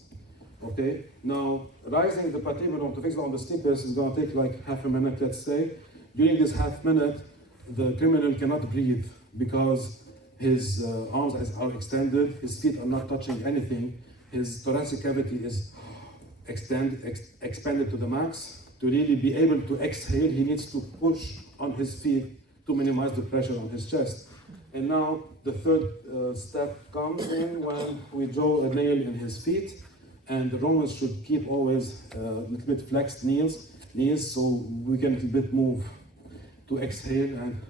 Okay, now rising the patibulum to fix it on the stipes is gonna take like half a minute, let's say. During this half minute, the criminal cannot breathe because his arms are extended, his feet are not touching anything, his thoracic cavity is expanded to the max. To really be able to exhale, he needs to push on his feet to minimize the pressure on his chest. And now the third step comes in when we draw a nail in his feet, and the Romans should keep always a little bit flexed knees so we can a little bit move to exhale and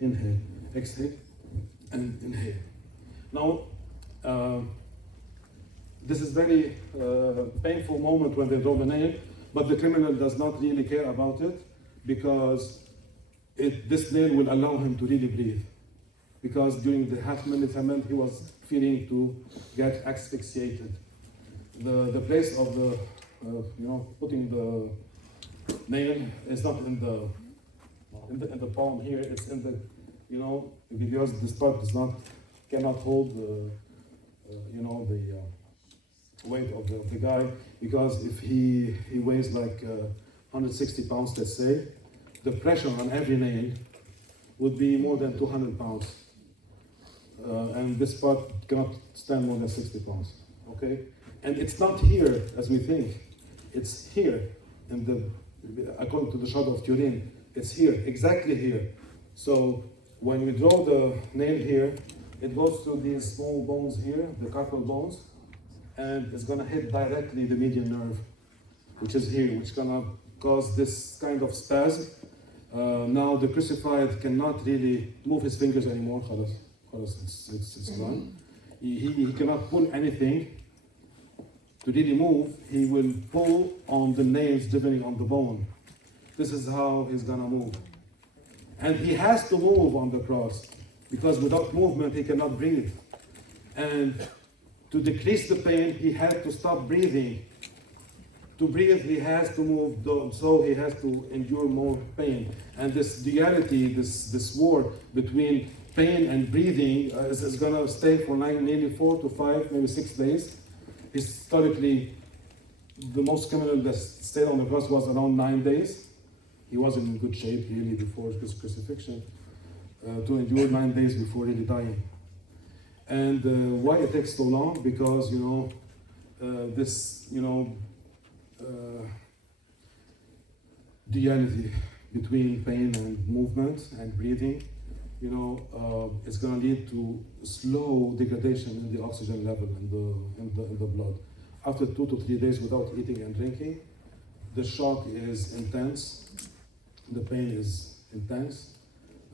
inhale, exhale and inhale. Now, this is very painful moment when they draw the nail, but the criminal does not really care about it because this nail will allow him to really breathe. Because during the half minute he was fearing to get asphyxiated. The place of the, putting the nail is not in the palm here. It's in the, because this part cannot hold the weight of the guy. Because if he weighs like 160 pounds, let's say, the pressure on every nail would be more than 200 pounds. And this part cannot stand more than 60 pounds. Okay? And it's not here as we think. It's here, according to the shadow of Turin. It's here, exactly here. So when we draw the nail here, it goes through these small bones here, the carpal bones, and it's gonna hit directly the median nerve, which is here, which is gonna cause this kind of spasm. Now the crucified cannot really move his fingers anymore. It's done. He cannot pull anything. To really move, he will pull on the nails driven on the bone. This is how he's gonna move. And he has to move on the cross, because without movement he cannot breathe. And to decrease the pain, he had to stop breathing. To breathe, he has to move, so he has to endure more pain. And this duality, this war between pain and breathing is gonna stay for nearly 4 to 5, maybe 6 days. Historically, the most criminal that stayed on the cross was around 9 days. He wasn't in good shape really before his crucifixion, to endure 9 days before really dying. And why it takes so long? Because this duality between pain and movement and breathing, it's going to lead to slow degradation in the oxygen level in the blood. After 2 to 3 days without eating and drinking, the shock is intense, the pain is intense,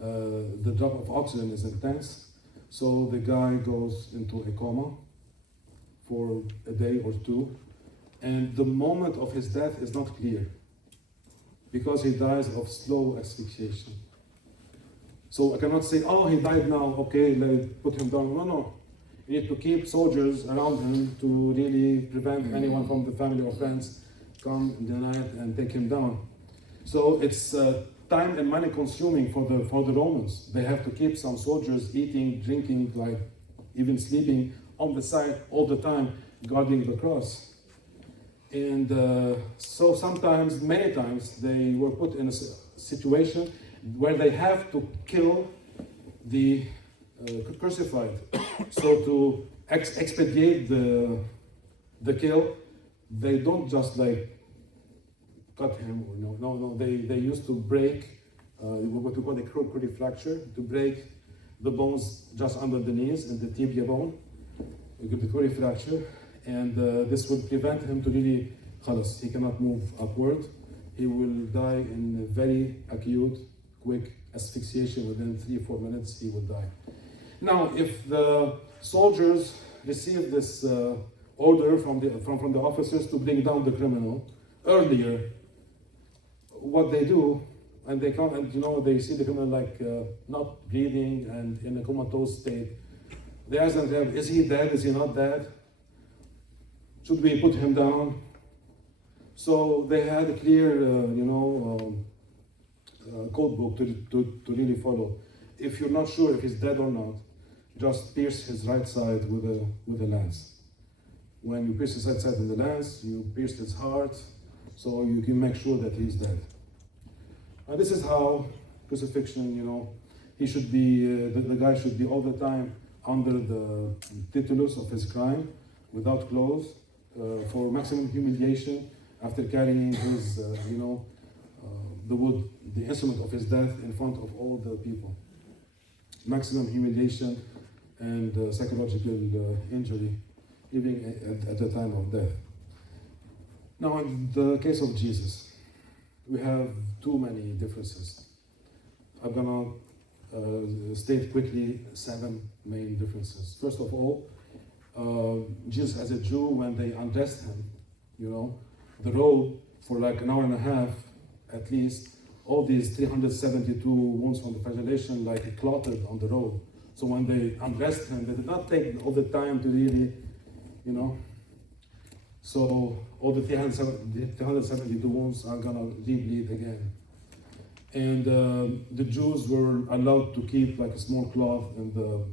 the drop of oxygen is intense, so the guy goes into a coma for a day or two, and the moment of his death is not clear, because he dies of slow asphyxiation. So I cannot say, oh, he died now, okay, let's put him down. No. You need to keep soldiers around him to really prevent anyone from the family or friends come in the night and take him down. So it's time and money consuming for the Romans. They have to keep some soldiers eating, drinking, like even sleeping on the side all the time, guarding the cross. And so sometimes, many times, they were put in a situation where they have to kill the crucified. So to expedite the kill, they don't just like cut him or no. They used to break what we call the cruciate fracture, to break the bones just under the knees and the tibia bone, the cruciate fracture, and this would prevent him to really, he cannot move upward. He will die in a very acute, quick asphyxiation. Within 3-4 minutes, he will die. Now, if the soldiers receive this order from the officers to bring down the criminal earlier, what they do, and they come and they see the criminal like not breathing and in a comatose state, they ask themselves, is he dead? Is he not dead? Should we put him down? So they had a clear, code book to really follow. If you're not sure if he's dead or not, just pierce his right side with a lance. When you pierce his right side with the lance, you pierce his heart, so you can make sure that he's dead. And this is how crucifixion, he should be, the guy should be all the time under the titulus of his crime, without clothes, for maximum humiliation, after carrying his, the wood, the instrument of his death in front of all the people. Maximum humiliation and psychological injury, even at the time of death. Now, in the case of Jesus, we have too many differences. I'm gonna state quickly 7 main differences. First of all, Jesus as a Jew, when they undressed him, the robe for like an hour and a half, at least, all these 372 wounds from the flagellation like clotted on the robe. So when they undressed him, they did not take all the time to really, so all the 372 wounds are gonna re-bleed again. And the Jews were allowed to keep like a small cloth in the,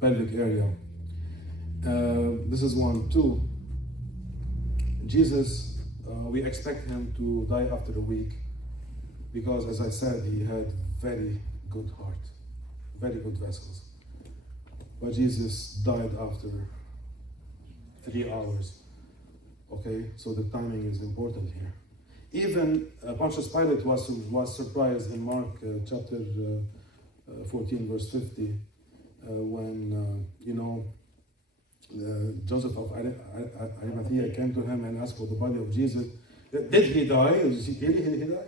pelvic area. This is 1. 2, Jesus, we expect him to die after a week, because as I said, he had very good heart, very good vessels. But Jesus died after 3 hours. Okay, so the timing is important here. Even Pontius Pilate was surprised in Mark chapter 14, verse 50, when Joseph of Arimathea came to him and asked for the body of Jesus. Did he die? Did he die?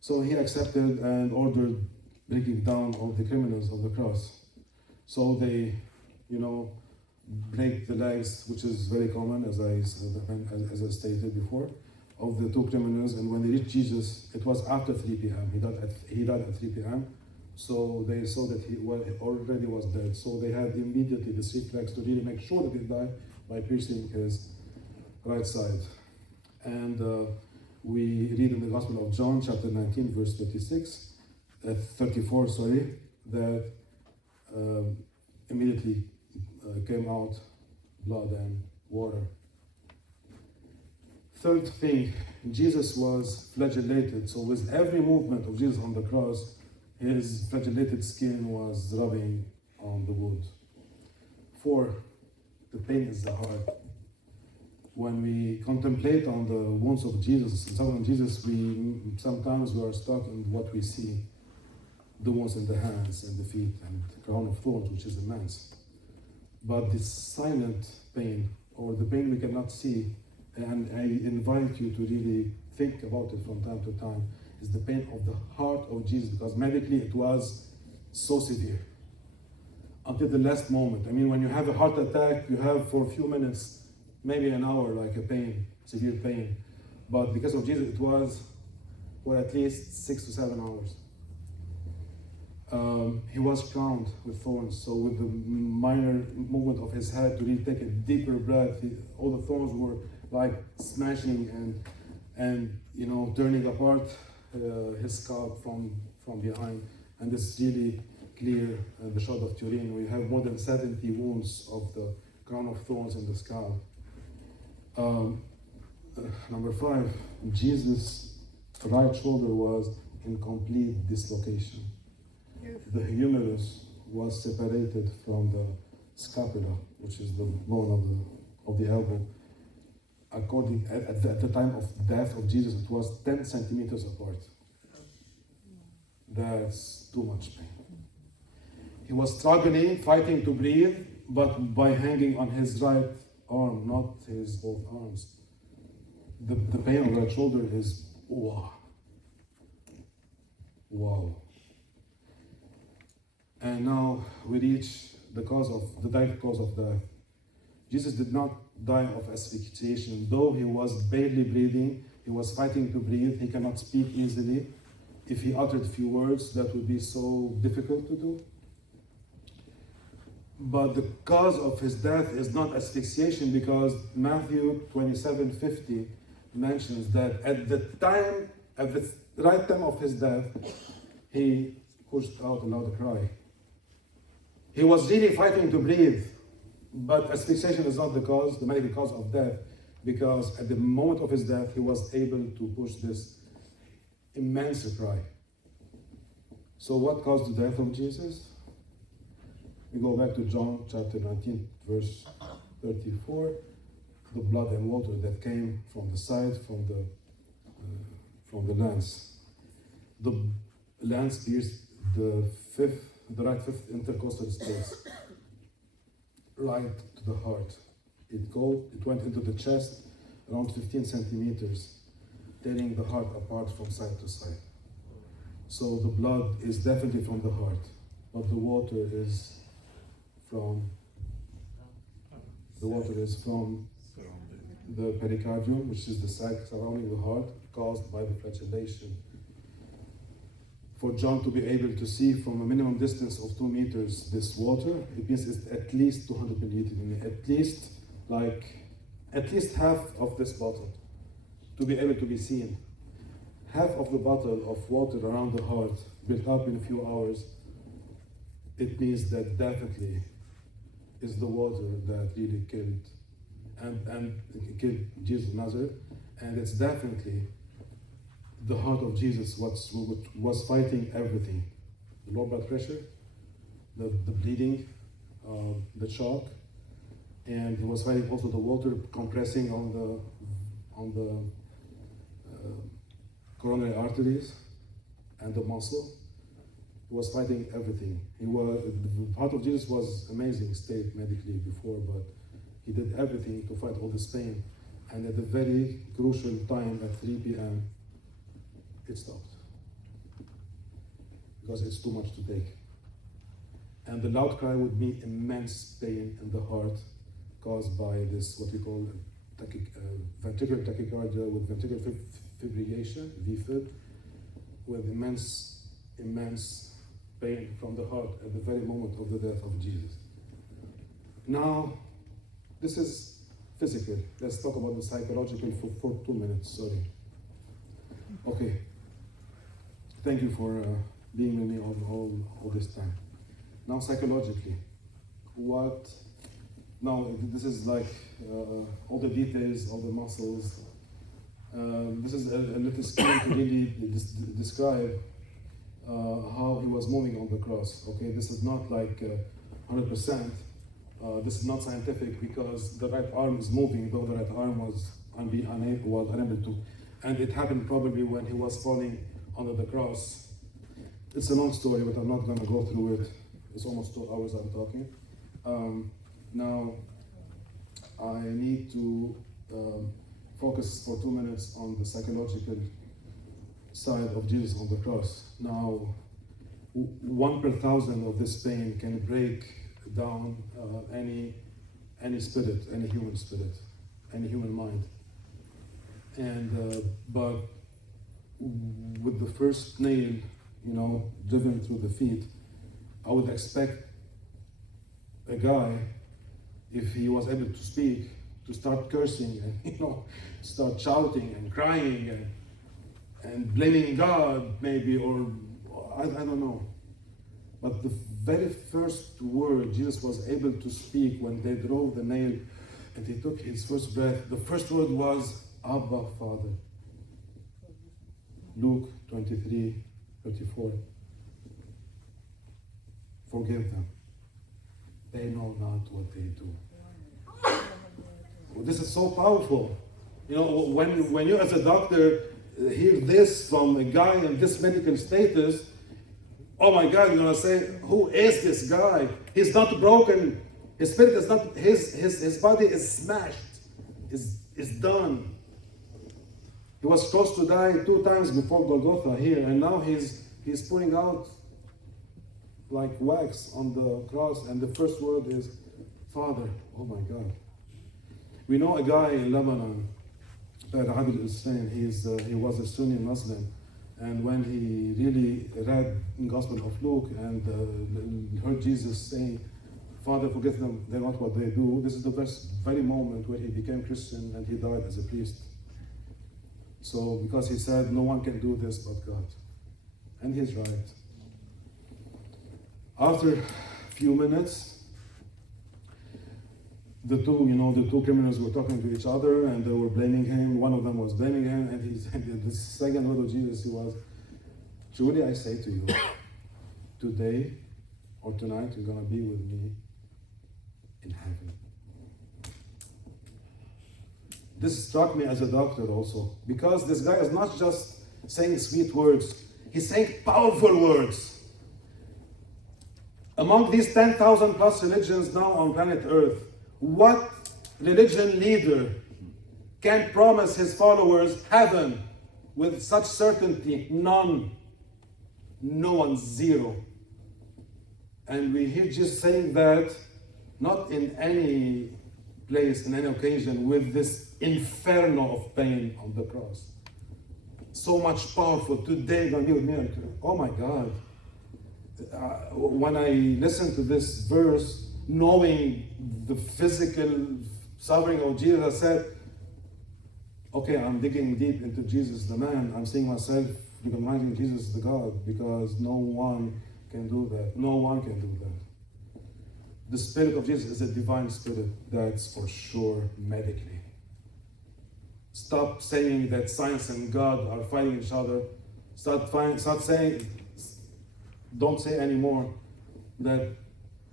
So he accepted and ordered breaking down of the criminals on the cross. So they, break the legs, which is very common, as I stated before, of the two criminals. And when they reached Jesus, it was after 3 p.m. He died at 3 p.m. So they saw that he already was dead. So they had immediately this reflex to really make sure that he died by piercing his right side. And we read in the Gospel of John, chapter 19, verse 34, that immediately came out blood and water. Third thing, Jesus was flagellated. So with every movement of Jesus on the cross, his flagellated skin was rubbing on the wood. 4, the pain is the heart. When we contemplate on the wounds of Jesus, sometimes we are stuck in what we see, the wounds in the hands and the feet and the crown of thorns, which is immense. But this silent pain, or the pain we cannot see, and I invite you to really think about it from time to time, is the pain of the heart of Jesus, because medically it was so severe. Until the last moment. I mean, when you have a heart attack, you have for a few minutes, maybe an hour, like a pain, severe pain. But because of Jesus, it was for at least 6 to 7 hours. He was crowned with thorns, so with the minor movement of his head to really take a deeper breath, all the thorns were like smashing and turning apart his scalp from behind. And this is really clear in the shot of Turin. We have more than 70 wounds of the crown of thorns in the scalp. Number 5, Jesus' right shoulder was in complete dislocation. The humerus was separated from the scapula, which is the bone of the elbow. At the time of death of Jesus, it was 10 centimeters apart. That's too much pain. He was struggling, fighting to breathe, but by hanging on his right arm, not his both arms. The pain on the right shoulder is wow. And now we reach the direct cause of death. Jesus did not die of asphyxiation. Though he was barely breathing, he was fighting to breathe, he cannot speak easily. If he uttered few words, that would be so difficult to do. But the cause of his death is not asphyxiation, because Matthew 27:50 mentions that at the right time of his death, he pushed out a loud cry. He was really fighting to breathe, but asphyxiation is not the medical cause of death, because at the moment of his death, he was able to push this immense cry. So what caused the death of Jesus? We go back to John chapter 19, verse 34. The blood and water that came from the side, from the lance. The lance pierced the right fifth intercostal space, right to the heart. It went into the chest around 15 centimeters, tearing the heart apart from side to side. So the blood is definitely from the heart, but the water is from the pericardium, which is the sac surrounding the heart, caused by the flagellation. For John to be able to see from a minimum distance of 2 meters this water, it means it's at least 200 milliliters, at least half of this bottle to be able to be seen. Half of the bottle of water around the heart built up in a few hours, it means that definitely is the water that really killed Jesus of Nazareth, and it's definitely the heart of Jesus was fighting everything: the low blood pressure, the bleeding, the shock, and he was fighting also the water compressing on the coronary arteries and the muscle. He was fighting everything. The heart of Jesus was amazing state medically before, but he did everything to fight all this pain. And at a very crucial time at 3 p.m., it stopped. Because it's too much to take. And the loud cry would be immense pain in the heart caused by this, what we call ventricular tachycardia with ventricular fibrillation, VFib, with immense pain from the heart at the very moment of the death of Jesus. Now, this is physical. Let's talk about the psychological for 2 minutes, sorry. Okay. Thank you for being with me all this time. Now, psychologically, now this is like all the details, all the muscles. This is a little scheme to really describe how he was moving on the cross. Okay, this is not like 100%. This is not scientific because the right arm is moving, though the right arm was unable to. And it happened probably when he was falling under the cross. It's a long story, but I'm not going to go through it. It's almost 2 hours I'm talking. Now, I need to focus for 2 minutes on the psychological side of Jesus on the cross. Now, 1 per 1,000 of this pain can break down any spirit, any human spirit, any human mind. And but with the first nail, driven through the feet, I would expect a guy, if he was able to speak, to start cursing and start shouting and crying and blaming God maybe, or I don't know. But the very first word Jesus was able to speak when they drove the nail and he took his first breath, the first word was Abba, Father. Luke 23:34. Forgive them. They know not what they do. Well, this is so powerful. When you as a doctor hear this from a guy in this medical status, oh my God, you're gonna say, who is this guy? He's not broken. His spirit is not, his body is smashed, is done. He was supposed to die 2 times before Golgotha here, and now he's putting out like wax on the cross, and the first word is Father. Oh my God. We know a guy in Lebanon, Adil Hussein. He was a Sunni Muslim, and when he really read the Gospel of Luke and heard Jesus saying, Father, forgive them, they know not what they do, this is the very moment where he became Christian and he died as a priest. So, because he said, no one can do this but God. And he's right. After a few minutes, the two criminals were talking to each other and they were blaming him. One of them was blaming him, and he said, the second word of Jesus, he was, truly I say to you, today or tonight you're going to be with me in heaven. This struck me as a doctor also, because this guy is not just saying sweet words, he's saying powerful words. Among these 10,000 plus religions now on planet Earth, what religion leader can promise his followers heaven with such certainty? None. No one, zero. And we hear Jesus saying that not in any place, in any occasion, with this inferno of pain on the cross. So much powerful. Today, going to be with me. Oh my God. When I listen to this verse, knowing the physical suffering of Jesus, I said, okay, I'm digging deep into Jesus the man. I'm seeing myself recognizing Jesus the God, because no one can do that. No one can do that. The Spirit of Jesus is a divine spirit, that's for sure medically. Stop saying that science and God are fighting each other. Start saying, don't say anymore that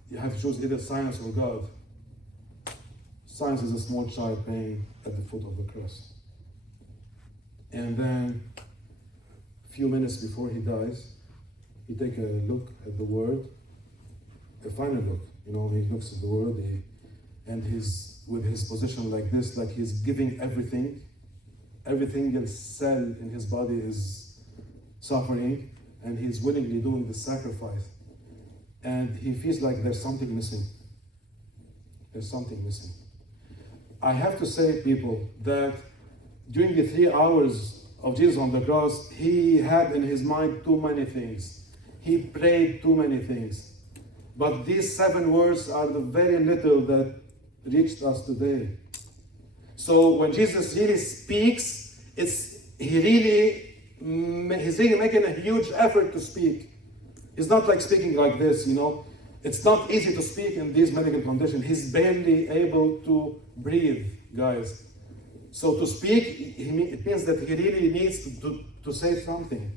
you have to choose either science or God. Science is a small child praying at the foot of the cross. And then, a few minutes before he dies, he takes a look at the Word, a final look. He looks at the Word, and he's with his position like this, like he's giving everything. Everything else cell in his body is suffering, and he's willingly doing the sacrifice. And he feels like there's something missing. There's something missing. I have to say, people, that during the 3 hours of Jesus on the cross, he had in his mind too many things. He prayed too many things. But these 7 words are the very little that reached us today. So when Jesus really speaks, he's really making a huge effort to speak. It's not like speaking like this, It's not easy to speak in these medical conditions. He's barely able to breathe, guys. So to speak, it means that he really needs to say something.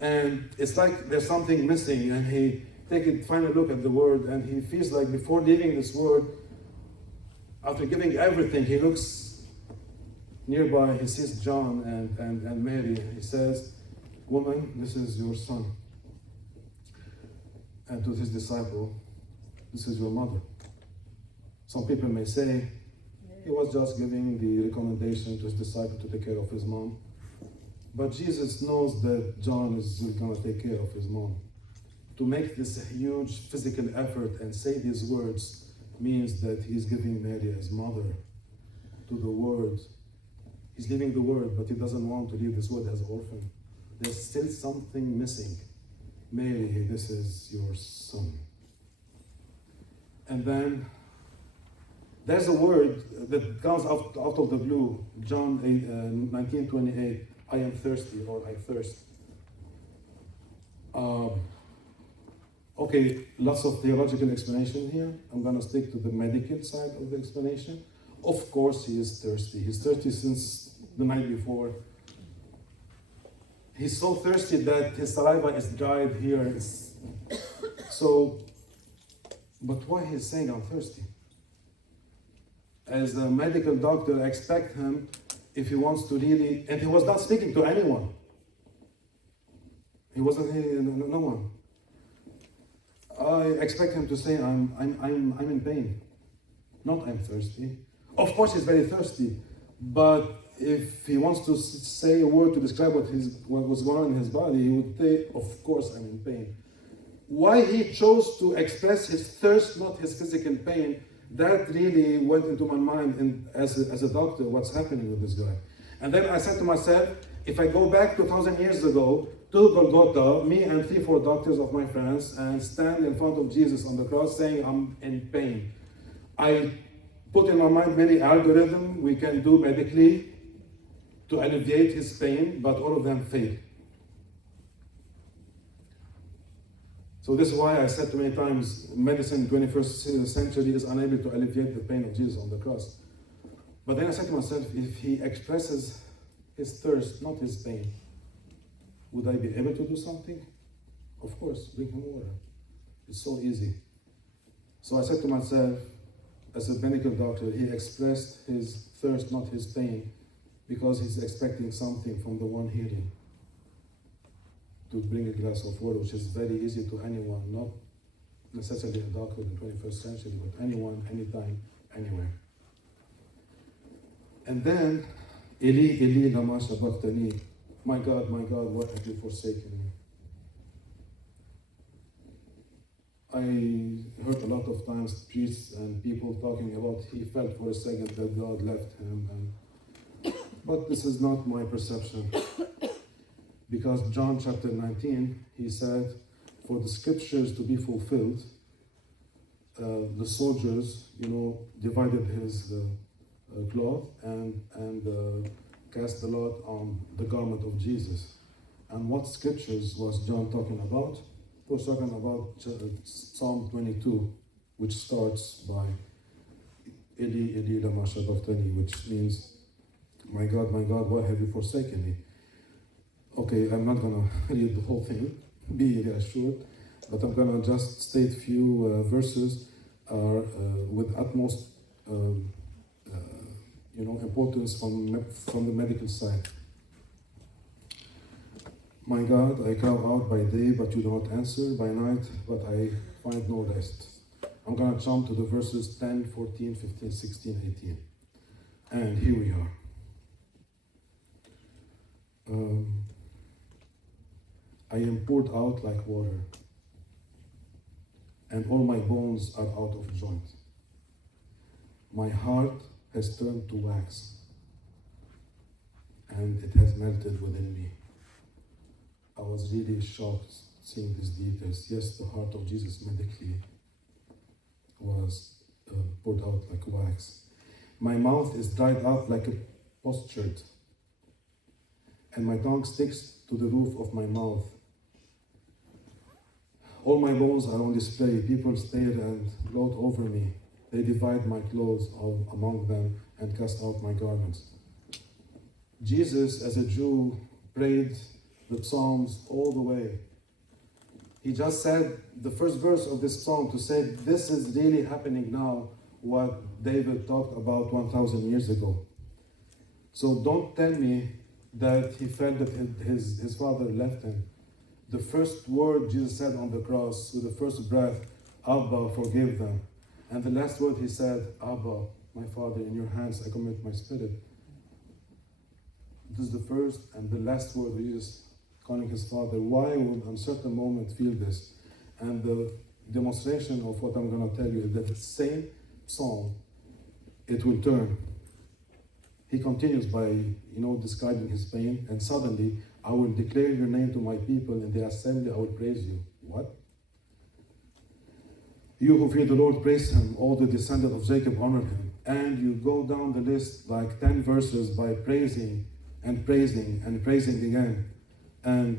And it's like there's something missing, and he takes a final look at the Word, and he feels like before leaving this world, after giving everything, he looks nearby, he sees John and Mary, and he says, "Woman, this is your son." And to his disciple, "This is your mother." Some people may say, he was just giving the recommendation to his disciple to take care of his mom. But Jesus knows that John is going to take care of his mom. To make this huge physical effort and say these words means that he's giving Mary as mother to the Word. He's leaving the Word, but he doesn't want to leave this Word as orphan. There's still something missing. "Mary, this is your son." And then there's a word that comes out of the blue. John 19:28. "I am thirsty," or "I thirst." Okay, lots of theological explanation here. I'm going to stick to the medical side of the explanation. Of course he is thirsty. He's thirsty since the night before. He's so thirsty that his saliva is dried here. But why he's saying I'm thirsty? As a medical doctor, I expect him, if he wants to really, and he was not speaking to anyone. He wasn't no one. I expect him to say I'm in pain, not I'm thirsty. Of course he's very thirsty, but if he wants to say a word to describe what was going on in his body, he would say, "Of course I'm in pain." Why he chose to express his thirst, not his physical pain, that really went into my mind as a doctor, what's happening with this guy. And then I said to myself, if I go back 2,000 years ago to Golgotha, me and 3-4 doctors of my friends, and stand in front of Jesus on the cross saying, "I'm in pain." I put in my mind many algorithms we can do medically to alleviate his pain, but all of them fail. So this is why I said too many times, medicine in the 21st century is unable to alleviate the pain of Jesus on the cross. But then I said to myself, if he expresses his thirst, not his pain, would I be able to do something? Of course, bring him water. It's so easy. So I said to myself, as a medical doctor, he expressed his thirst, not his pain, because he's expecting something from the one healing. To bring a glass of water, which is very easy to anyone, not necessarily a doctor in the 21st century, but anyone, anytime, anywhere. And then, "Eli, Eli, lama sabachthani." My God, why have you forsaken me? I heard a lot of times priests and people talking about he felt for a second that God left him. But this is not my perception. Because John chapter 19, he said, for the scriptures to be fulfilled, the soldiers, divided his cloth and cast the lot on the garment of Jesus. And what scriptures was John talking about? He was talking about Psalm 22, which starts by Eli, Eli, lama sabachthani, which means, my God, why have you forsaken me? Okay, I'm not going to read the whole thing, be reassured, but I'm going to just state few verses with utmost importance from the medical side. My God, I cry out by day, but you do not answer, by night, but I find no rest. I'm going to jump to the verses 10, 14, 15, 16, 18. And here we are. I am poured out like water, and all my bones are out of joint. My heart has turned to wax, and it has melted within me. I was really shocked seeing these details. Yes, the heart of Jesus medically was poured out like wax. My mouth is dried up like a potsherd, and my tongue sticks to the roof of my mouth. All my bones are on display. People stare and gloat over me. They divide my clothes among them and cast out my garments. Jesus, as a Jew, prayed the Psalms all the way. He just said the first verse of this psalm to say, this is really happening now, what David talked about 1,000 years ago. So don't tell me that he felt that his father left him. The first word Jesus said on the cross, with the first breath, Abba, forgive them. And the last word he said, Abba, my Father, in your hands I commit my spirit. This is the first and the last word of Jesus calling his Father. Why would on a certain moment feel this? And the demonstration of what I'm going to tell you is that the same psalm, it will turn. He continues by, describing his pain, and suddenly, I will declare your name to my people, in the assembly I will praise you. What? You who fear the Lord, praise him. All the descendants of Jacob honor him. And you go down the list like 10 verses by praising and praising and praising again. And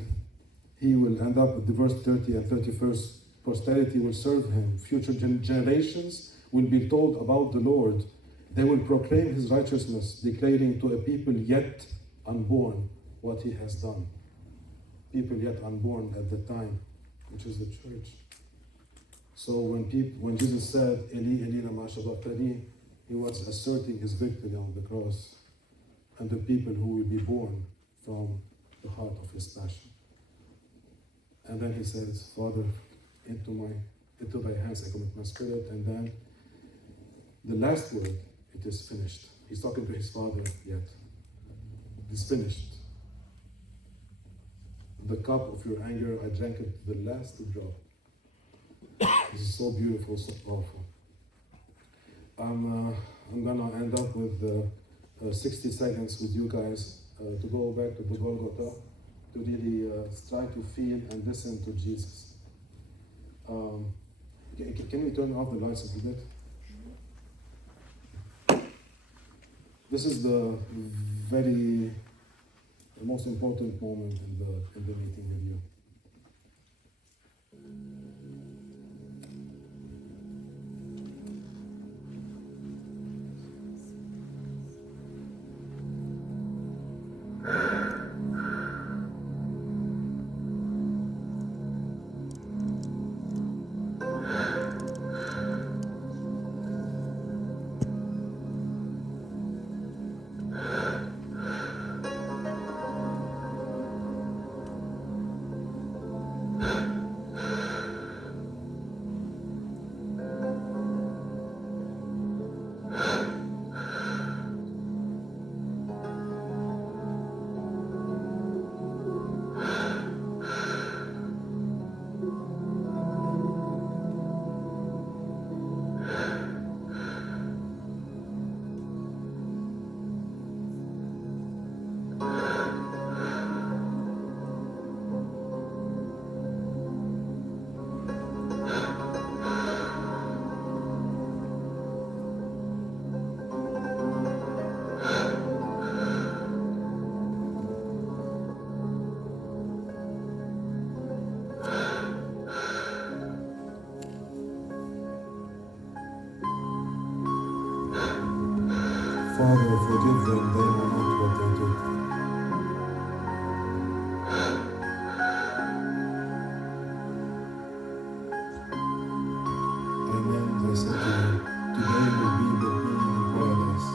he will end up with the verse 30 and 31st. Posterity will serve him. Future generations will be told about the Lord. They will proclaim his righteousness, declaring to a people yet unborn what he has done. People yet unborn at the time, which is the church. So when Jesus said, Eli, Eli, lama sabachthani, he was asserting his victory on the cross and the people who will be born from the heart of his passion. And then he says, Father, into thy hands I commit my spirit. And then the last word, it is finished. He's talking to his Father yet. It is finished. The cup of your anger, I drank it to the last drop. This is so beautiful, so powerful. I'm gonna end up with 60 seconds with you guys to go back to the Golgotha, to really try to feel and listen to Jesus. Can we turn off the lights a little bit? This is the most important moment in the meeting with you. Father, forgive them, they know not what they do. Amen. I say to you, today will be with me in paradise.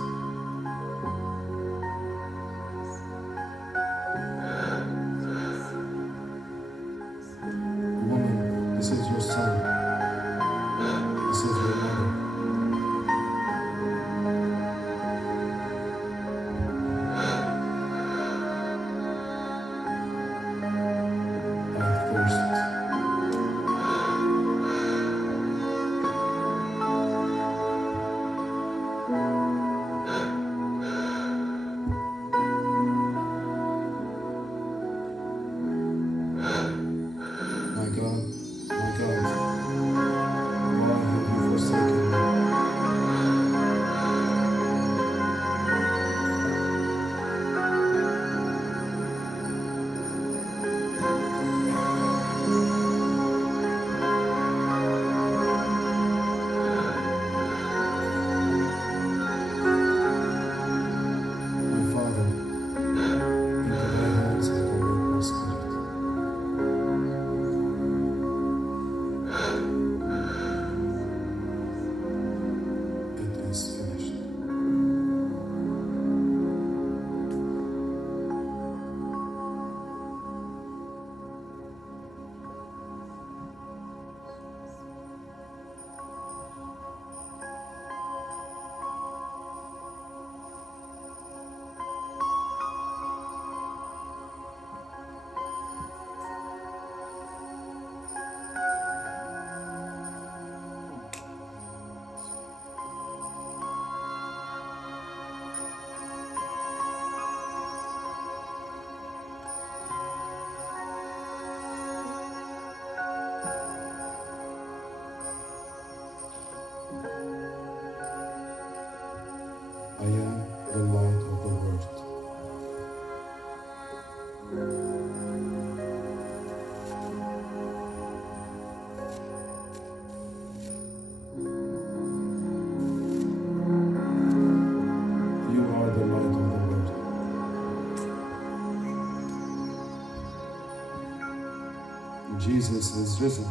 Jesus is risen.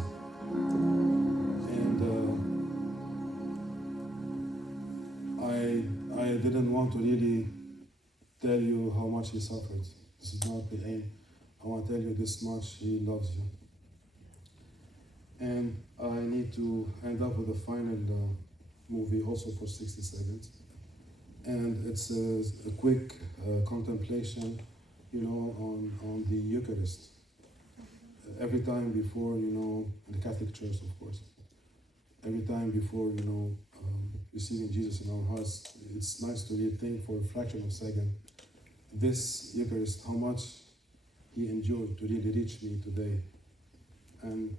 And I didn't want to really tell you how much he suffered. This is not the aim. I want to tell you this much he loves you. And I need to end up with a final movie also for 60 seconds. And it's a quick contemplation, on the Eucharist. Every time before, in the Catholic Church, of course. Every time before, receiving Jesus in our hearts, it's nice to really think for a fraction of a second, this Eucharist, how much he endured to really reach me today. And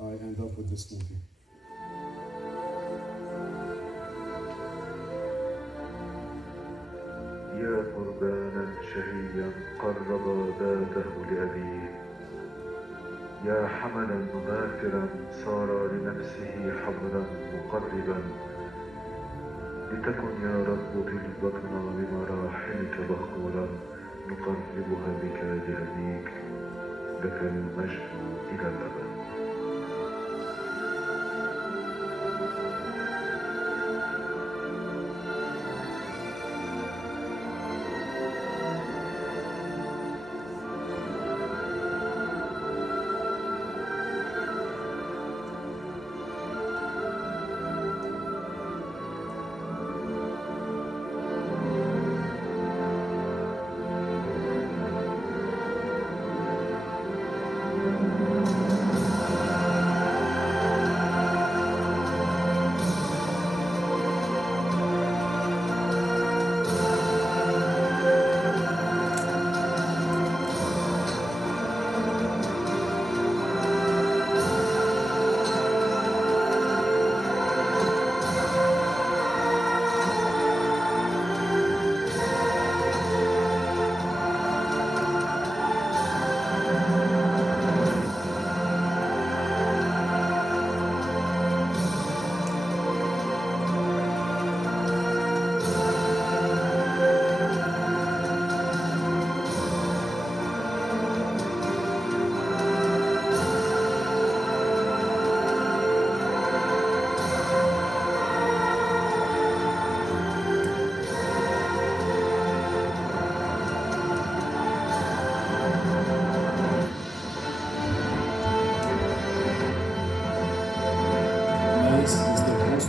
I end up with this movie. يا قربانا شهيا قرب ذاته لأبيه، يا حملا مغافرا صار لنفسه حبرا مقربا، لتكن يا رب طلبتنا بمراحمك بخورا نقربها بك لأبيك، لك المجد إلى الأبد.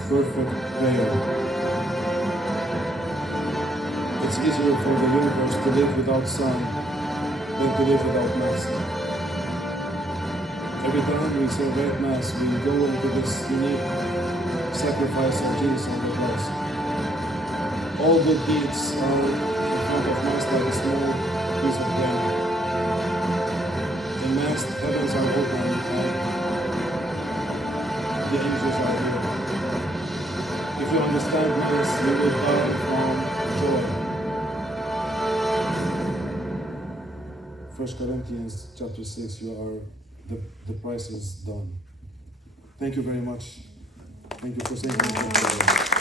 Perfect prayer. It's easier for the universe to live without sun than to live without Mass. Every time we celebrate Mass, we go into this unique sacrifice of Jesus on the cross. All good deeds are in front of Mass like a small piece of candy. In Mass, the heavens are open and the angels are here. If you understand Mass, you will die from joy. 1 Corinthians chapter 6, the price is done. Thank you very much. Thank you for saying